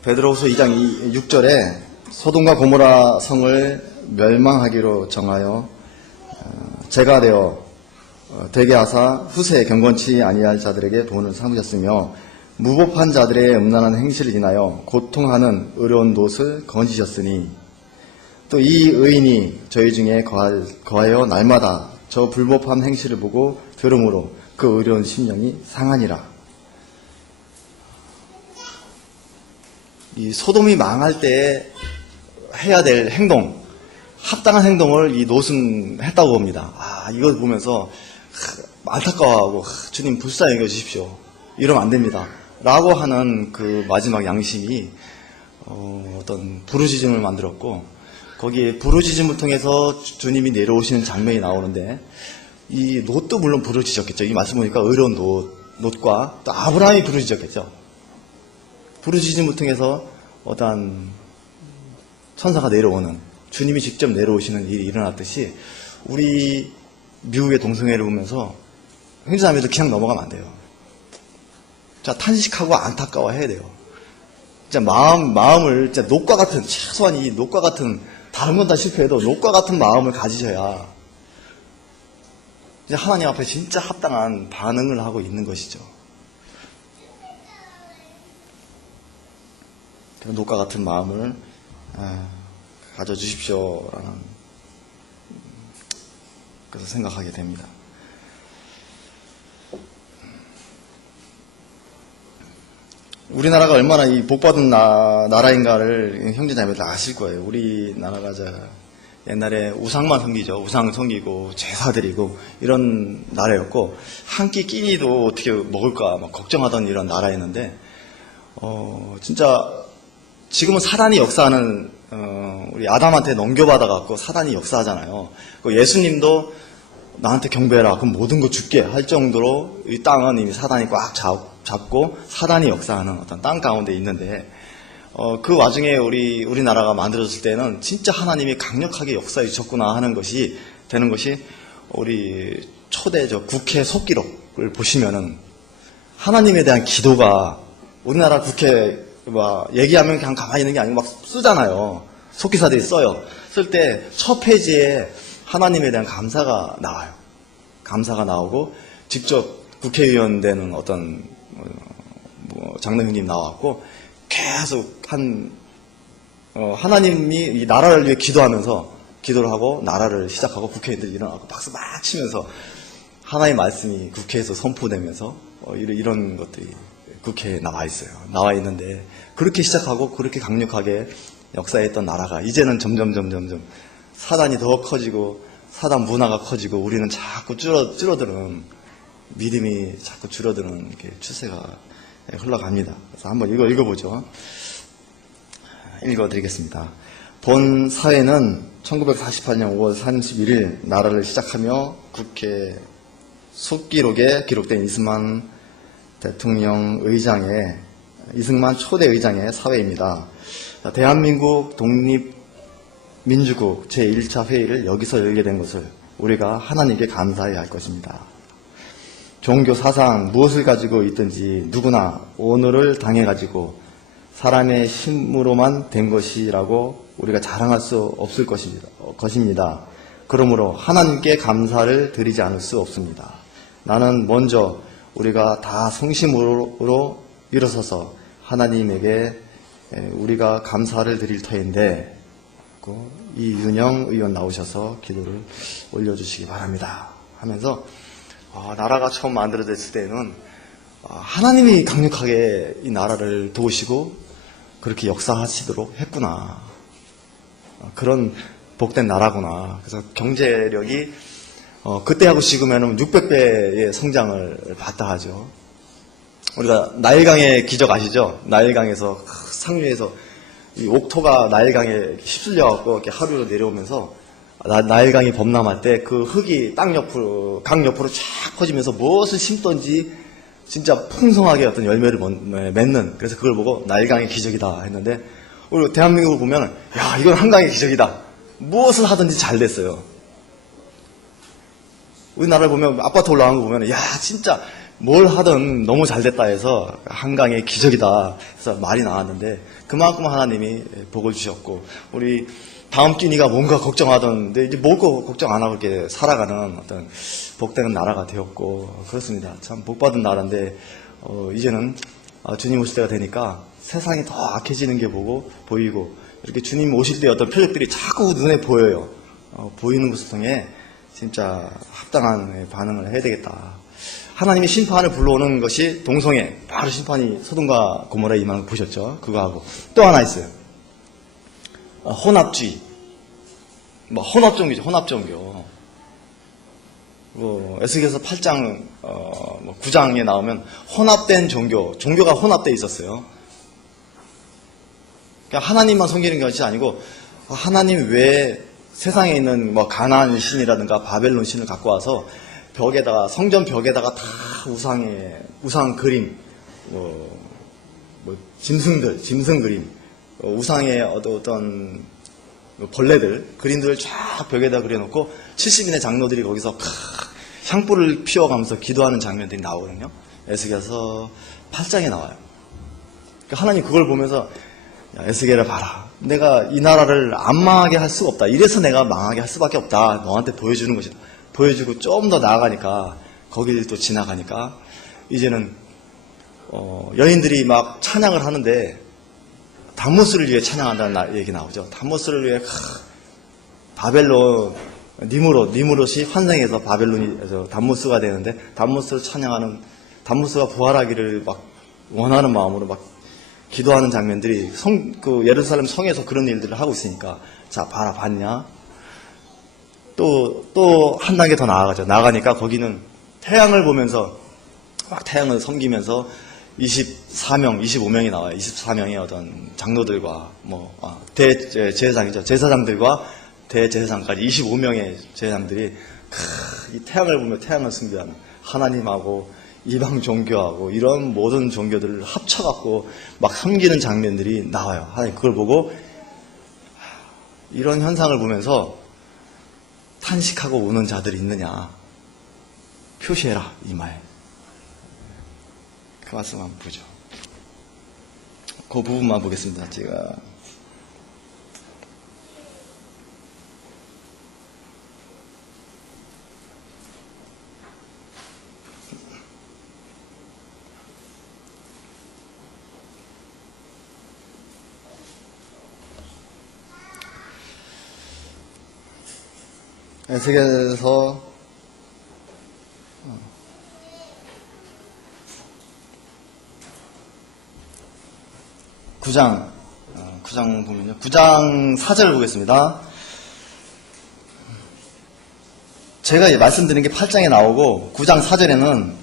베드로후서 2장 6절에 소돔과 고모라 성을 멸망하기로 정하여 제가 되어 되게 하사 후세에 경건치 아니할 자들에게 돈을 삼으셨으며 무법한 자들의 음란한 행실을 인하여 고통하는 의로운 놋을 건지셨으니 또 이 의인이 저희 중에 거하여 날마다 저 불법한 행실을 보고 들음으로 그 의로운 심령이 상하니라. 이 소돔이 망할 때 해야 될 행동, 합당한 행동을 이 롯은 했다고 봅니다. 이걸 보면서 안타까워하고 주님 불쌍히 여겨주십시오. 이러면 안 됩니다. 라고 하는 그 마지막 양심이 어떤 부르짖음을 만들었고 거기에 부르짖음을 통해서 주님이 내려오시는 장면이 나오는데 이 롯도 물론 부르짖었겠죠. 이 말씀 보니까 의로운 롯과 또 아브라함이 부르짖었겠죠. 부르짖음을 통해서 어떠한 천사가 내려오는 주님이 직접 내려오시는 일이 일어났듯이 우리 미국의 동성애를 보면서 형제자매도 그냥 넘어가면 안 돼요. 자, 탄식하고 안타까워해야 돼요. 진짜 마음을 진짜 놋과 같은 최소한 이 놋과 같은 다른 건 다 실패해도 놋과 같은 마음을 가지셔야 이제 하나님 앞에 진짜 합당한 반응을 하고 있는 것이죠. 놋과 같은 마음을 가져주십시오라는 그래서 생각하게 됩니다. 우리나라가 얼마나 이 복받은 나라인가를 형제자매들 아실 거예요. 우리나라가 옛날에 우상만 섬기죠. 우상 섬기고 제사 드리고 이런 나라였고 한 끼 끼니도 어떻게 먹을까 막 걱정하던 이런 나라였는데 진짜 지금은 사단이 역사하는 우리 아담한테 넘겨받아 갖고 사단이 역사하잖아요. 예수님도 나한테 경배해라 그럼 모든 거 줄게 할 정도로 이 땅은 이미 사단이 꽉 잡고 사단이 역사하는 어떤 땅 가운데 있는데 그 와중에 우리나라가 만들어졌을 때는 진짜 하나님이 강력하게 역사해 주셨구나 하는 것이 되는 것이 우리 초대 국회 속기록을 보시면은 하나님에 대한 기도가 우리나라 국회 얘기하면 그냥 가만히 있는 게 아니고 막 쓰잖아요. 속기사들이 써요. 쓸 때 첫 페이지에 하나님에 대한 감사가 나와요. 감사가 나오고 직접 국회의원 되는 어떤 장로님 나왔고 계속 하나님이 이 나라를 위해 기도하면서 기도를 하고 나라를 시작하고 국회의원들이 일어나고 박수 막 치면서 하나님의 말씀이 국회에서 선포되면서 이런 것들이 국회에 나와 있어요. 나와 있는데 그렇게 시작하고 그렇게 강력하게 역사했던 나라가 이제는 점점 사단이 더 커지고 사단 문화가 커지고 우리는 자꾸 줄어드는 믿음이 자꾸 줄어드는 이렇게 추세가 흘러갑니다. 그래서 한번 읽어보죠. 읽어드리겠습니다. 본 사회는 1948년 5월 31일 나라를 시작하며 국회 속기록에 기록된 이승만 초대 의장의 사회입니다. 대한민국 독립민주국 제1차 회의를 여기서 열게 된 것을 우리가 하나님께 감사해야 할 것입니다. 종교 사상 무엇을 가지고 있든지 누구나 오늘을 당해가지고 사람의 힘으로만 된 것이라고 우리가 자랑할 수 없을 것입니다. 그러므로 하나님께 감사를 드리지 않을 수 없습니다. 나는 먼저 우리가 다 성심으로 일어서서 하나님에게 우리가 감사를 드릴 터인데 이윤영 의원 나오셔서 기도를 올려주시기 바랍니다 하면서 나라가 처음 만들어졌을 때는 하나님이 강력하게 이 나라를 도우시고 그렇게 역사하시도록 했구나. 그런 복된 나라구나. 그래서 경제력이 그때하고 지금에는 600배의 성장을 봤다 하죠. 우리가 나일강의 기적 아시죠? 나일강에서 상류에서 이 옥토가 나일강에 휩쓸려갖고 이렇게 하루로 내려오면서 나일강이 범람할 때 그 흙이 강 옆으로 쫙 퍼지면서 무엇을 심던지 진짜 풍성하게 어떤 열매를 맺는, 그래서 그걸 보고 나일강의 기적이다 했는데 우리 대한민국을 보면 야 이건 한강의 기적이다. 무엇을 하든지 잘 됐어요. 우리나라를 보면 아파트 올라간 거 보면 야 진짜 뭘 하든 너무 잘 됐다 해서 한강의 기적이다 해서 말이 나왔는데 그만큼 하나님이 복을 주셨고 우리 다음 끼니가 뭔가 걱정하던데 이제 뭘 거 걱정 안 하고 이렇게 살아가는 어떤 복되는 나라가 되었고 그렇습니다. 참 복받은 나라인데 이제는 주님 오실 때가 되니까 세상이 더 악해지는 게 보이고 이렇게 주님 오실 때 어떤 표적들이 자꾸 눈에 보여요. 보이는 것을 통해 진짜 합당한 반응을 해야 되겠다. 하나님이 심판을 불러오는 것이 동성애, 바로 심판이 소돔과 고모라에 임하는 거 보셨죠? 그거 하고 또 하나 있어요. 혼합주의, 혼합종교죠. 혼합종교. 에스겔서 8장, 9장에 나오면 혼합된 종교가 혼합되어 있었어요. 그러니까 하나님만 섬기는 것이 아니고 하나님 외에 세상에 있는 가나안 신이라든가 바벨론 신을 갖고 와서 성전 벽에다가 다 우상 그림, 짐승 그림, 우상의 어떤 벌레들, 그림들을 쫙 벽에다 그려놓고 70인의 장로들이 거기서 향불을 피워가면서 기도하는 장면들이 나오거든요. 에스겔서 8장에 나와요. 그러니까 하나님 그걸 보면서 야, 에스겔을 봐라. 내가 이 나라를 안 망하게 할 수가 없다. 이래서 내가 망하게 할 수밖에 없다. 너한테 보여주는 것이다. 보여주고 좀 더 나아가니까 거기를 또 지나가니까 이제는 여인들이 막 찬양을 하는데 담모스를 위해 찬양한다는 얘기 나오죠. 담모스를 위해 바벨론 니무롯이 환생해서 바벨론이 담모스가 되는데 담모스를 찬양하는 담모스가 부활하기를 막 원하는 마음으로 막 기도하는 장면들이 예루살렘 성에서 그런 일들을 하고 있으니까 자 봐라 봤냐? 또 한 단계 더 나아가죠. 나가니까 거기는 태양을 보면서 막 태양을 섬기면서 24명, 25명이 나와요. 24명의 어떤 장로들과 대제사장이죠. 제사장들과 대제사장까지 25명의 제사장들이 이 태양을 보며 태양을 숭배하는 하나님하고 이방 종교하고 이런 모든 종교들을 합쳐갖고 막 섬기는 장면들이 나와요. 하나님 그걸 보고 이런 현상을 보면서 탄식하고 우는 자들이 있느냐 표시해라 이마에. 그 말씀 한번 보죠. 그 부분만 보겠습니다. 제가 에스겔서 9장 보면요. 9장 4절을 보겠습니다. 제가 말씀드린 게 8장에 나오고 9장 4절에는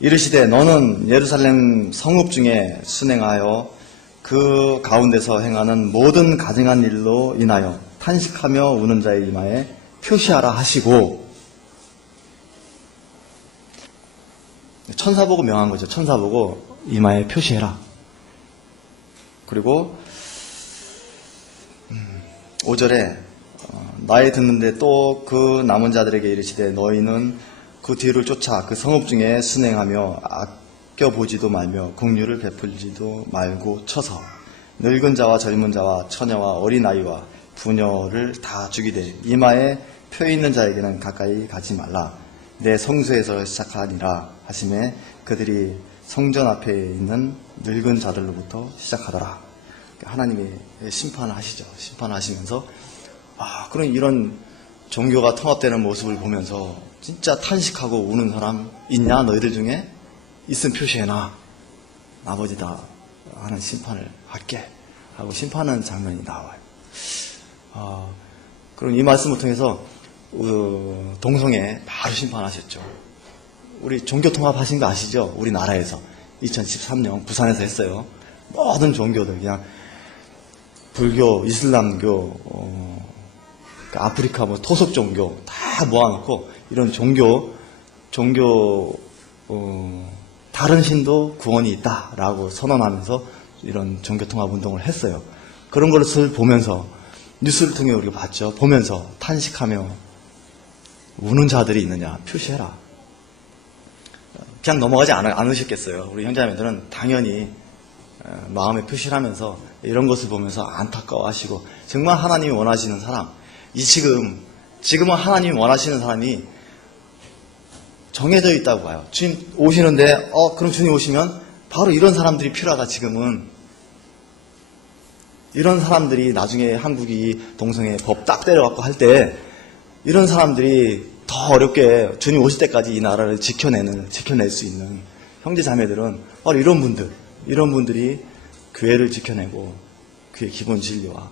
이르시되 너는 예루살렘 성읍 중에 순행하여 그 가운데서 행하는 모든 가증한 일로 인하여 탄식하며 우는 자의 이마에 표시하라 하시고 천사 보고 명한 거죠. 천사 보고 이마에 표시해라. 그리고 5절에 나의 듣는데 또 그 남은 자들에게 이르시되 너희는 그 뒤를 쫓아 그 성읍 중에 순행하며 아껴보지도 말며 긍휼을 베풀지도 말고 쳐서 늙은 자와 젊은 자와 처녀와 어린아이와 부녀를 다 죽이되 이마에 표 있는 자에게는 가까이 가지 말라. 내 성소에서 시작하니라 하심에 그들이 성전 앞에 있는 늙은 자들로부터 시작하더라. 하나님이 심판을 하시죠. 심판을 하시면서 그런 이런 종교가 통합되는 모습을 보면서 진짜 탄식하고 우는 사람 있냐? 너희들 중에? 있으면 표시해놔. 아버지다 하는 심판을 할게 하고 심판하는 장면이 나와요. 그럼 이 말씀을 통해서 동성애 바로 심판하셨죠. 우리 종교통합 하신 거 아시죠? 우리나라에서 2013년 부산에서 했어요. 모든 종교들 그냥 불교, 이슬람교, 아프리카 토속 종교 다 모아놓고 이런 종교 다른 신도 구원이 있다라고 선언하면서 이런 종교통합 운동을 했어요. 그런 것을 보면서 뉴스를 통해 우리가 봤죠. 보면서 탄식하며 우는 자들이 있느냐 표시해라. 그냥 넘어가지 않으셨겠어요. 우리 형제자매들은 당연히 마음에 표시를 하면서 이런 것을 보면서 안타까워하시고 정말 하나님이 원하시는 사람, 지금은 하나님이 원하시는 사람이 정해져 있다고 봐요. 주님 오시는데 그럼 주님 오시면 바로 이런 사람들이 필요하다. 지금은 이런 사람들이 나중에 한국이 동성애 법 딱 때려갖고 할 때 이런 사람들이 더 어렵게 주님 오실 때까지 이 나라를 지켜낼 수 있는 형제 자매들은 바로 이런 분들이 교회를 지켜내고 그의 기본 진리와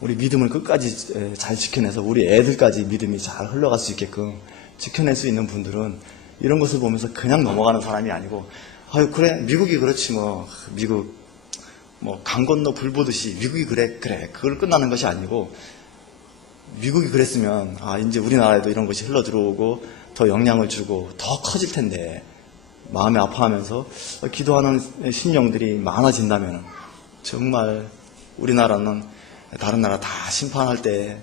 우리 믿음을 끝까지 잘 지켜내서 우리 애들까지 믿음이 잘 흘러갈 수 있게끔 지켜낼 수 있는 분들은 이런 것을 보면서 그냥 넘어가는 사람이 아니고 아유 그래 미국이 그렇지 뭐 미국 뭐 강 건너 불 보듯이 미국이 그래 그걸 끝나는 것이 아니고 미국이 그랬으면 이제 우리나라에도 이런 것이 흘러 들어오고 더 영향을 주고 더 커질 텐데 마음이 아파하면서 기도하는 신령들이 많아진다면 정말 우리나라는 다른 나라 다 심판할 때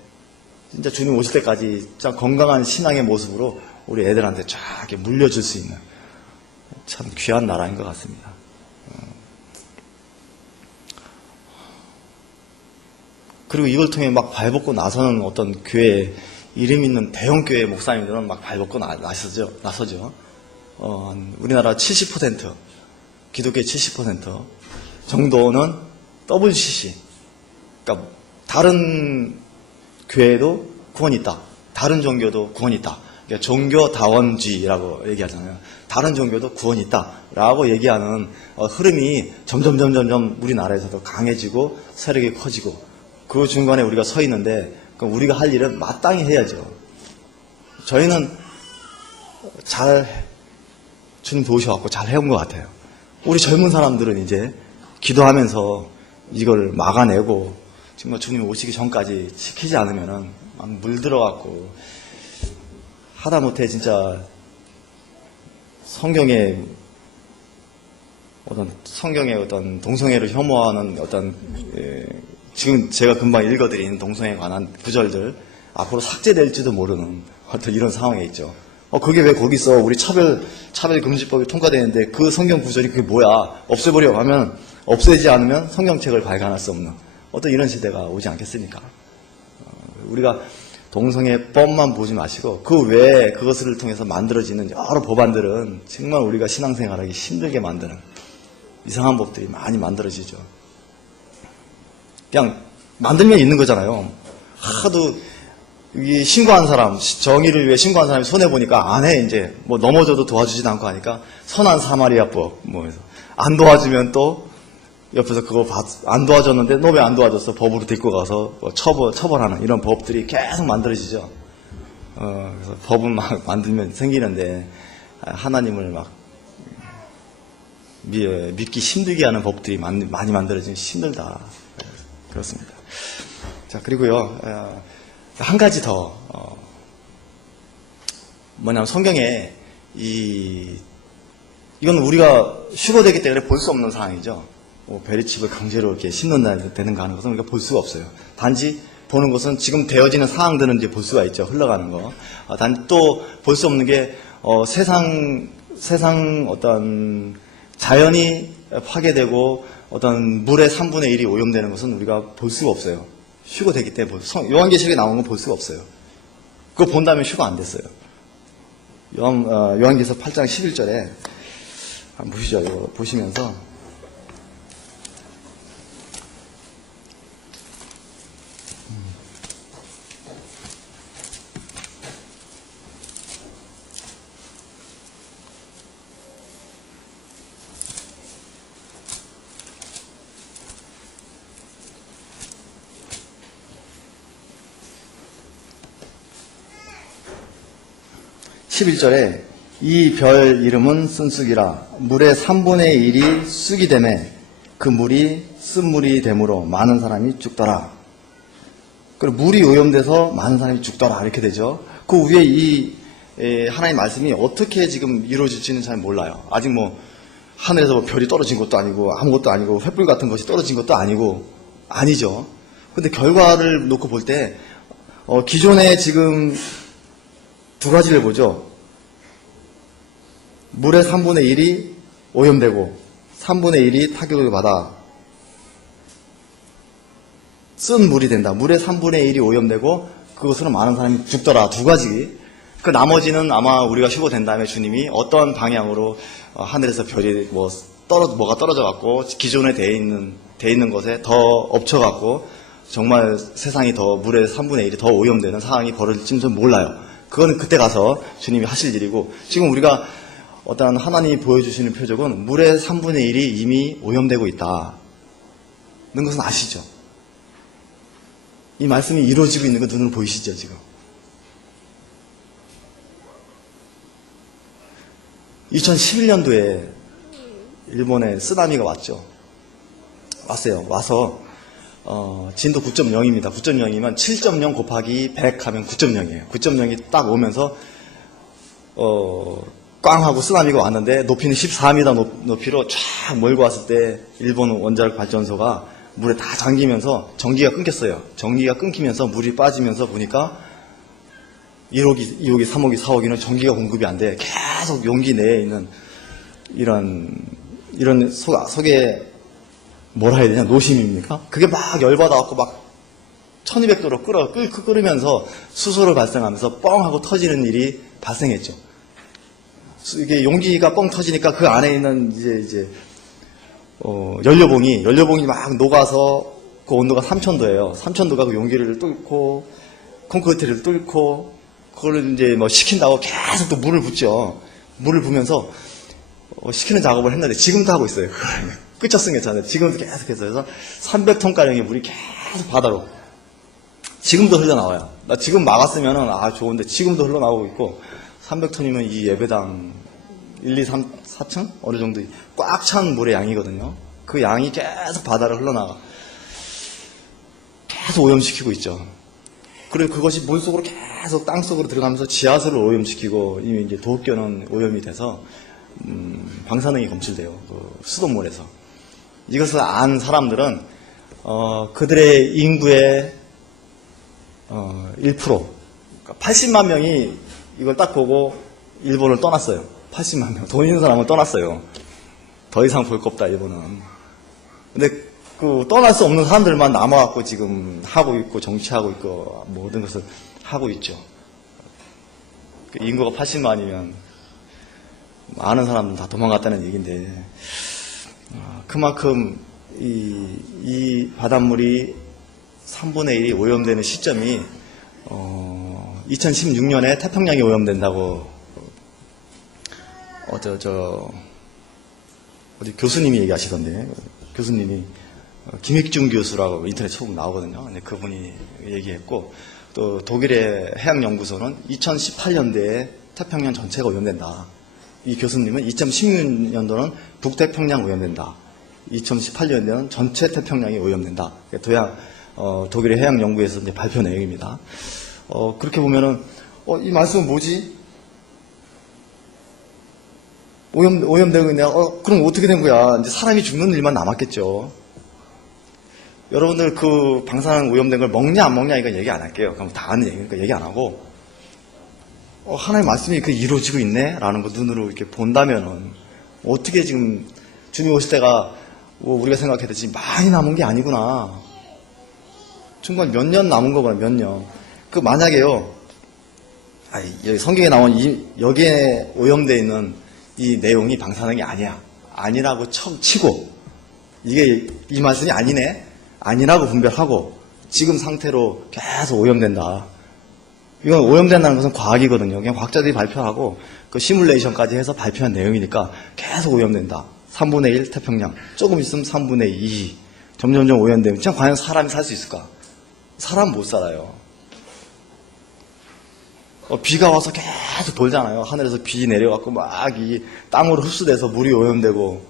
진짜 주님 오실 때까지 진짜 건강한 신앙의 모습으로 우리 애들한테 쫙 이렇게 물려줄 수 있는 참 귀한 나라인 것 같습니다. 그리고 이걸 통해 막 발벗고 나서는 어떤 교회 이름 있는 대형 교회 목사님들은 막 발벗고 나서죠. 우리나라 70% 기독교의 70% 정도는 WCC, 그러니까 다른 교회도 구원이 있다. 다른 종교도 구원이 있다. 그러니까 종교다원주의라고 얘기하잖아요. 다른 종교도 구원이 있다라고 얘기하는 흐름이 점점 우리나라에서도 강해지고 세력이 커지고 그 중간에 우리가 서 있는데 그럼 우리가 할 일은 마땅히 해야죠. 저희는 잘 주님 도우셔갖고 잘 해온 것 같아요. 우리 젊은 사람들은 이제 기도하면서 이걸 막아내고 정말 주님 오시기 전까지 지키지 않으면은 막 물들어갖고 하다못해 진짜 성경의 어떤 동성애를 혐오하는 지금 제가 금방 읽어드린 동성애에 관한 구절들 앞으로 삭제될지도 모르는 어떤 이런 상황에 있죠. 그게 왜 거기 있어? 우리 차별금지법이 통과되는데 그 성경 구절이 그게 뭐야? 없애버려 하면 없애지 않으면 성경책을 발간할 수 없는 어떤 이런 시대가 오지 않겠습니까? 우리가 동성애법만 보지 마시고 그 외에 그것을 통해서 만들어지는 여러 법안들은 정말 우리가 신앙생활하기 힘들게 만드는 이상한 법들이 많이 만들어지죠. 그냥 만들면 있는 거잖아요. 하도 이 신고한 사람, 정의를 위해 신고한 사람이 손해보니까 안 해, 이제. 뭐 넘어져도 도와주지도 않고 하니까 선한 사마리아법, 안 도와주면 또 옆에서 그거 안 도와줬는데 너 왜 안 도와줬어? 법으로 데리고 가서 처벌하는 이런 법들이 계속 만들어지죠. 그래서 법은 막 만들면 생기는데 하나님을 막 믿기 힘들게 하는 법들이 많이 만들어지면 힘들다. 그렇습니다. 자, 그리고요, 한 가지 더, 뭐냐면 성경에 이건 우리가 휴거되기 때문에 볼 수 없는 상황이죠. 베리칩을 강제로 이렇게 심는다 되는가 하는 것은 우리가 볼 수가 없어요. 단지 보는 것은 지금 되어지는 상황들은 이제 볼 수가 있죠. 흘러가는 거. 단 또 볼 수 없는 게, 세상 어떤 자연이 파괴되고 어떤 물의 3분의 1이 오염되는 것은 우리가 볼 수가 없어요. 휴거되기 때문에 요한계시록에 나온 건 볼 수가 없어요. 그거 본다면 휴거 안 됐어요. 요한계시록 8장 11절에 한번 보시죠. 이거 보시면서 11절에 이 별 이름은 쓴쑥이라 물의 3분의 1이 쑥이 되매 그 물이 쓴물이 되므로 많은 사람이 죽더라. 그리고 물이 오염돼서 많은 사람이 죽더라 이렇게 되죠. 그 위에 이 하나님의 말씀이 어떻게 지금 이루어질지는 잘 몰라요. 아직 뭐 하늘에서 뭐 별이 떨어진 것도 아니고 아무것도 아니고 횃불 같은 것이 떨어진 것도 아니죠. 근데 결과를 놓고 볼 때 기존에 지금 두 가지를 보죠. 물의 3분의 1이 오염되고 3분의 1이 타격을 받아 쓴 물이 된다. 물의 3분의 1이 오염되고 그것으로 많은 사람이 죽더라. 두 가지. 그 나머지는 아마 우리가 휴거된 다음에 주님이 어떤 방향으로 하늘에서 별이 뭐가 떨어져 갖고 기존에 돼 있는 것에 더 엎쳐 갖고 정말 세상이 더 물의 3분의 1이 더 오염되는 상황이 벌어질지는 몰라요. 그거는 그때 가서 주님이 하실 일이고, 지금 우리가 어떤 하나님이 보여주시는 표적은 물의 3분의 1이 이미 오염되고 있다는 것은 아시죠? 이 말씀이 이루어지고 있는 거 눈으로 보이시죠, 지금? 2011년도에 일본에 쓰나미가 왔죠. 왔어요. 와서 진도 9.0입니다. 9.0이면 7.0 곱하기 100 하면 9.0이에요. 9.0이 딱 오면서 꽝 하고 쓰나미가 왔는데 높이는 14m 높이로 쫙 몰고 왔을 때 일본 원자력 발전소가 물에 다 잠기면서 전기가 끊겼어요. 전기가 끊기면서 물이 빠지면서 보니까 1호기, 2호기, 3호기, 4호기는 전기가 공급이 안 돼. 계속 용기 내에 있는 이런 속에 뭐라 해야 되냐, 노심입니까? 그게 막 열받아갖고 막 1200도로 끓으면서 수소를 발생하면서 뻥 하고 터지는 일이 발생했죠. 이게 용기가 뻥 터지니까 그 안에 있는 연료봉이 막 녹아서 그 온도가 3000도예요. 3000도가 그 용기를 뚫고 콘크리트를 뚫고 그걸 이제 뭐 식힌다고 계속 또 물을 붓죠. 물을 부면서 식히는 작업을 했는데 지금도 하고 있어요. 끝쳤은 괜찮아요. 지금도 계속해서 해서 300톤가량의 물이 계속 바다로 지금도 흘러나와요. 나 지금 막았으면은 좋은데 지금도 흘러나오고 있고, 300톤이면 이 예배당 1, 2, 3, 4층? 어느 정도 꽉 찬 물의 양이거든요. 그 양이 계속 바다로 흘러나가. 계속 오염시키고 있죠. 그리고 그것이 물속으로 계속 땅속으로 들어가면서 지하수를 오염시키고, 이미 이제 도읍교는 오염이 돼서 방사능이 검출돼요. 그 수돗물에서. 이것을 안 사람들은 그들의 인구의 1%, 그러니까 80만 명이 이걸 딱 보고 일본을 떠났어요. 80만 명. 돈 있는 사람은 떠났어요. 더 이상 볼 거 없다, 일본은. 근데 그 떠날 수 없는 사람들만 남아갖고 지금 하고 있고 정치하고 있고 모든 것을 하고 있죠. 그 인구가 80만이면 많은 사람들은 다 도망갔다는 얘기인데, 그만큼 이 바닷물이 3분의 1이 오염되는 시점이 2016년에 태평양이 오염된다고 어디 교수님이 얘기하시던데, 교수님이 김익중 교수라고 인터넷 처음 나오거든요. 근데 그분이 얘기했고, 또 독일의 해양연구소는 2018년대에 태평양 전체가 오염된다. 이 교수님은 2016년도는 북태평양 오염된다. 2018년도는 전체 태평양이 오염된다. 독일의 해양연구에서 이제 발표 내용입니다. 그렇게 보면은 이 말씀은 뭐지? 오염되고 있네. 그럼 어떻게 된 거야? 이제 사람이 죽는 일만 남았겠죠. 여러분들 그 방사능 오염된 걸 먹냐 안 먹냐 이건 얘기 안 할게요. 그럼 다 아는 얘기니까 얘기 안 하고, 하나님의 말씀이 그 이루어지고 있네? 라는 거 눈으로 이렇게 본다면은, 어떻게 지금 주님 오실 때가 우리가 생각했듯이 많이 남은 게 아니구나. 정말 몇 년 남은 거구나, 몇 년. 만약에요, 여기 성경에 나온 여기에 오염되어 있는 이 내용이 방사능이 아니라고 치고, 이 말씀이 아니네? 아니라고 분별하고, 지금 상태로 계속 오염된다. 이건 오염된다는 것은 과학이거든요. 그냥 과학자들이 발표하고, 그 시뮬레이션까지 해서 발표한 내용이니까 계속 오염된다. 3분의 1 태평양. 조금 있으면 3분의 2. 점점점 오염되면, 진짜 과연 사람이 살 수 있을까? 사람 못 살아요. 비가 와서 계속 돌잖아요. 하늘에서 비 내려갖고 막 이 땅으로 흡수돼서 물이 오염되고,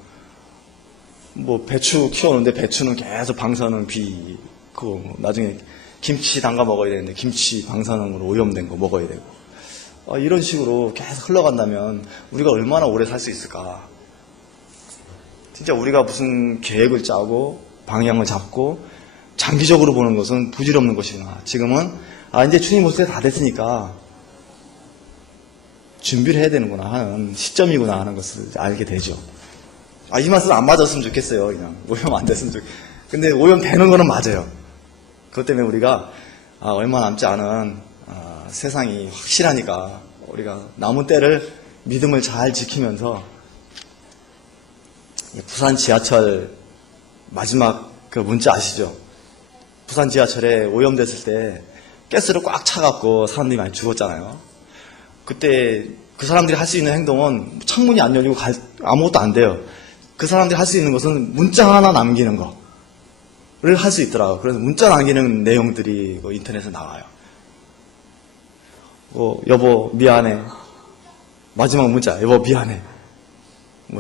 배추 키웠는데 배추는 계속 방사능 그거 나중에 김치 담가 먹어야 되는데 김치 방사능으로 오염된 거 먹어야 되고, 이런 식으로 계속 흘러간다면 우리가 얼마나 오래 살 수 있을까? 진짜 우리가 무슨 계획을 짜고 방향을 잡고 장기적으로 보는 것은 부질없는 것이구나. 지금은 이제 주님 오실 때 다 됐으니까 준비를 해야 되는구나 하는 시점이구나 하는 것을 알게 되죠. 이 맛은 안 맞았으면 좋겠어요. 그냥 오염 안 됐으면 좋겠어요. 근데 오염 되는 거는 맞아요. 그것 때문에 우리가 얼마 남지 않은 세상이 확실하니까 우리가 남은 때를 믿음을 잘 지키면서 부산 지하철 마지막 그 문자 아시죠? 부산 지하철에 오염됐을 때 가스를 꽉 차갖고 사람들이 많이 죽었잖아요. 그때 그 사람들이 할 수 있는 행동은 창문이 안 열리고 아무것도 안 돼요. 그 사람들이 할 수 있는 것은 문자 하나 남기는 거를 할 수 있더라고요. 그래서 문자 남기는 내용들이 인터넷에 나와요. 여보 미안해. 마지막 문자 여보 미안해.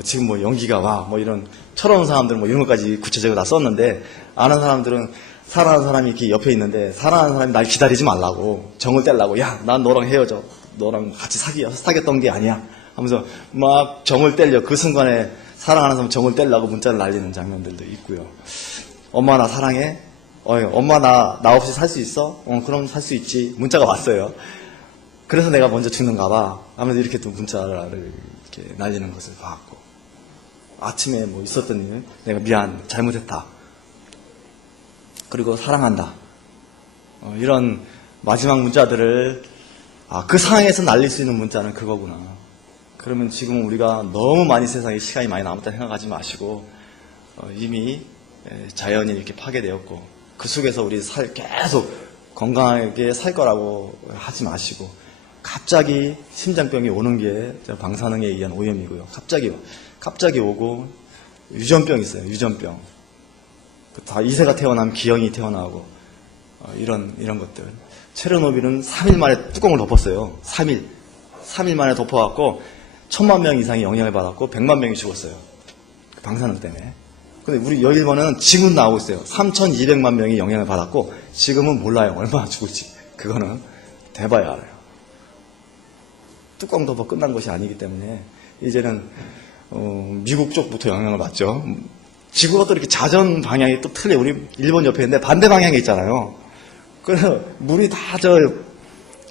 지금 연기가 와 이런 철없는 사람들은 이런 것까지 구체적으로 다 썼는데, 아는 사람들은 사랑하는 사람이 이렇게 옆에 있는데 사랑하는 사람이 날 기다리지 말라고 정을 떼려고, 야 난 너랑 헤어져, 너랑 같이 사귀었던 게 아니야 하면서 막 정을 떼려, 그 순간에 사랑하는 사람 정을 떼려고 문자를 날리는 장면들도 있고요. 엄마 나 사랑해? 엄마 나 없이 살 수 있어? 그럼 살 수 있지. 문자가 왔어요. 그래서 내가 먼저 죽는가 봐 하면서 이렇게 또 문자를 이렇게 날리는 것을 봤고, 아침에 있었던 일, 내가 미안, 잘못했다, 그리고 사랑한다, 이런 마지막 문자들을 그 상황에서 날릴 수 있는 문자는 그거구나. 그러면 지금 우리가 너무 많이 세상에 시간이 많이 남았다 생각하지 마시고, 이미 자연이 이렇게 파괴되었고 그 속에서 우리 계속 건강하게 살 거라고 하지 마시고, 갑자기 심장병이 오는 게 방사능에 의한 오염이고요. 갑자기 오고, 유전병 있어요. 유전병. 다 이세가 태어나면 기형이 태어나고, 이런 것들. 체르노빌은 3일 만에 뚜껑을 덮었어요. 3일 만에 덮어갖고 1000만 명 이상이 영향을 받았고 100만 명이 죽었어요. 그 방사능 때문에. 근데 우리 일본은 지금 나오고 있어요. 3200만 명이 영향을 받았고 지금은 몰라요. 얼마나 죽을지. 그거는 대봐야 알아요. 뚜껑 덮어 끝난 것이 아니기 때문에 이제는 미국 쪽부터 영향을 받죠. 지구가 또 이렇게 자전 방향이 또 틀려. 우리 일본 옆에 있는데 반대 방향에 있잖아요. 그래서 물이 다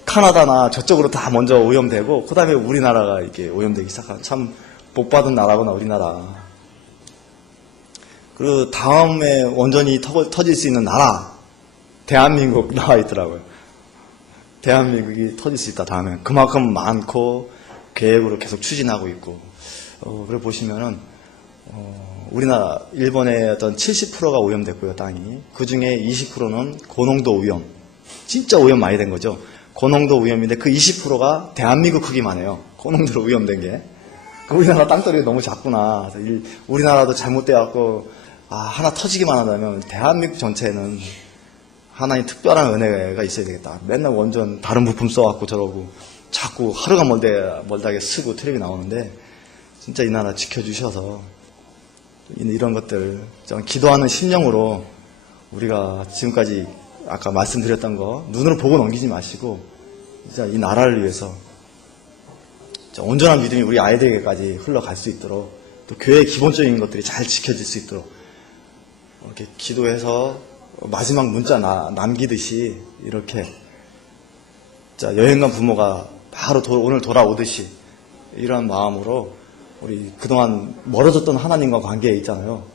카나다나 저쪽으로 다 먼저 오염되고, 그 다음에 우리나라가 이렇게 오염되기 시작한, 참 복받은 나라구나 우리나라. 그리고 다음에 원전이 터질 수 있는 나라, 대한민국 나와 있더라고요. 대한민국이 터질 수 있다. 다음에 그만큼 많고 계획으로 계속 추진하고 있고. 그래 보시면은 우리나라, 일본의 어떤 70%가 오염됐고요, 땅이. 그 중에 20%는 고농도 오염. 진짜 오염 많이 된 거죠. 고농도 오염인데 그 20%가 대한민국 크기만 해요. 고농도로 오염된 게. 우리나라 땅덩이가 너무 작구나. 우리나라도 잘못돼갖고, 하나 터지기만 한다면 대한민국 전체는 하나의 특별한 은혜가 있어야 되겠다. 맨날 원전 다른 부품 써갖고 저러고, 자꾸 하루가 멀다게 쓰고 텔레비 나오는데, 진짜 이 나라 지켜주셔서, 이런 것들, 기도하는 심령으로 우리가 지금까지 아까 말씀드렸던 거 눈으로 보고 넘기지 마시고, 진짜 이 나라를 위해서 온전한 믿음이 우리 아이들에게까지 흘러갈 수 있도록, 또 교회의 기본적인 것들이 잘 지켜질 수 있도록 이렇게 기도해서 마지막 문자 남기듯이, 이렇게 여행 간 부모가 바로 오늘 돌아오듯이 이러한 마음으로 우리 그동안 멀어졌던 하나님과 관계에 있잖아요.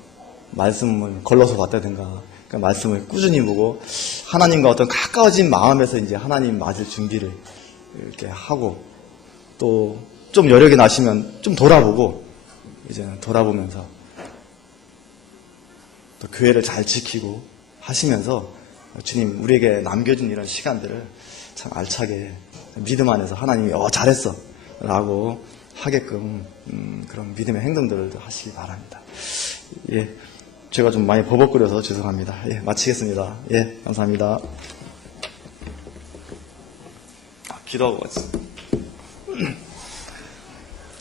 말씀을 걸러서 봤다든가, 그러니까 말씀을 꾸준히 보고 하나님과 어떤 가까워진 마음에서 이제 하나님 맞을 준비를 이렇게 하고, 또 좀 여력이 나시면 좀 돌아보고, 이제는 돌아보면서 또 교회를 잘 지키고 하시면서 주님 우리에게 남겨준 이런 시간들을 참 알차게 믿음 안에서 하나님이 잘했어 라고 하게끔 그런 믿음의 행동들을 하시기 바랍니다. 예, 제가 좀 많이 버벅거려서 죄송합니다. 예, 마치겠습니다. 예, 감사합니다. 기도하고 가겠습니다.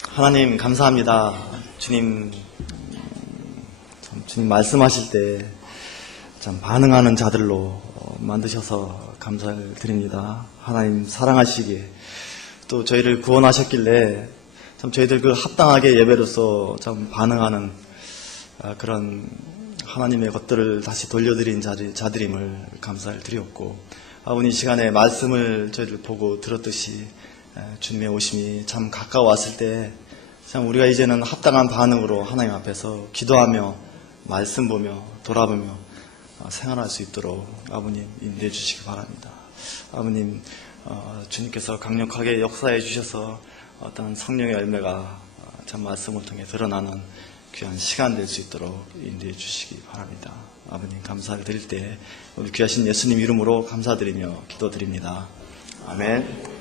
하나님 감사합니다. 주님 말씀하실 때 참 반응하는 자들로 만드셔서 감사를 드립니다. 하나님 사랑하시기에 또 저희를 구원하셨길래 참 저희들 그 합당하게 예배로서 참 반응하는 그런 하나님의 것들을 다시 돌려드린 자들임을 감사를 드렸고, 아버님 이 시간에 말씀을 저희들 보고 들었듯이 주님의 오심이 참 가까워왔을 때 참 우리가 이제는 합당한 반응으로 하나님 앞에서 기도하며 말씀 보며 돌아보며 생활할 수 있도록 아버님 인도해 주시기 바랍니다. 아버님, 주님께서 강력하게 역사해 주셔서 어떤 성령의 열매가 참 말씀을 통해 드러나는 귀한 시간 될 수 있도록 인도해 주시기 바랍니다. 아버님 감사를 드릴 때 우리 귀하신 예수님 이름으로 감사드리며 기도드립니다. 아멘.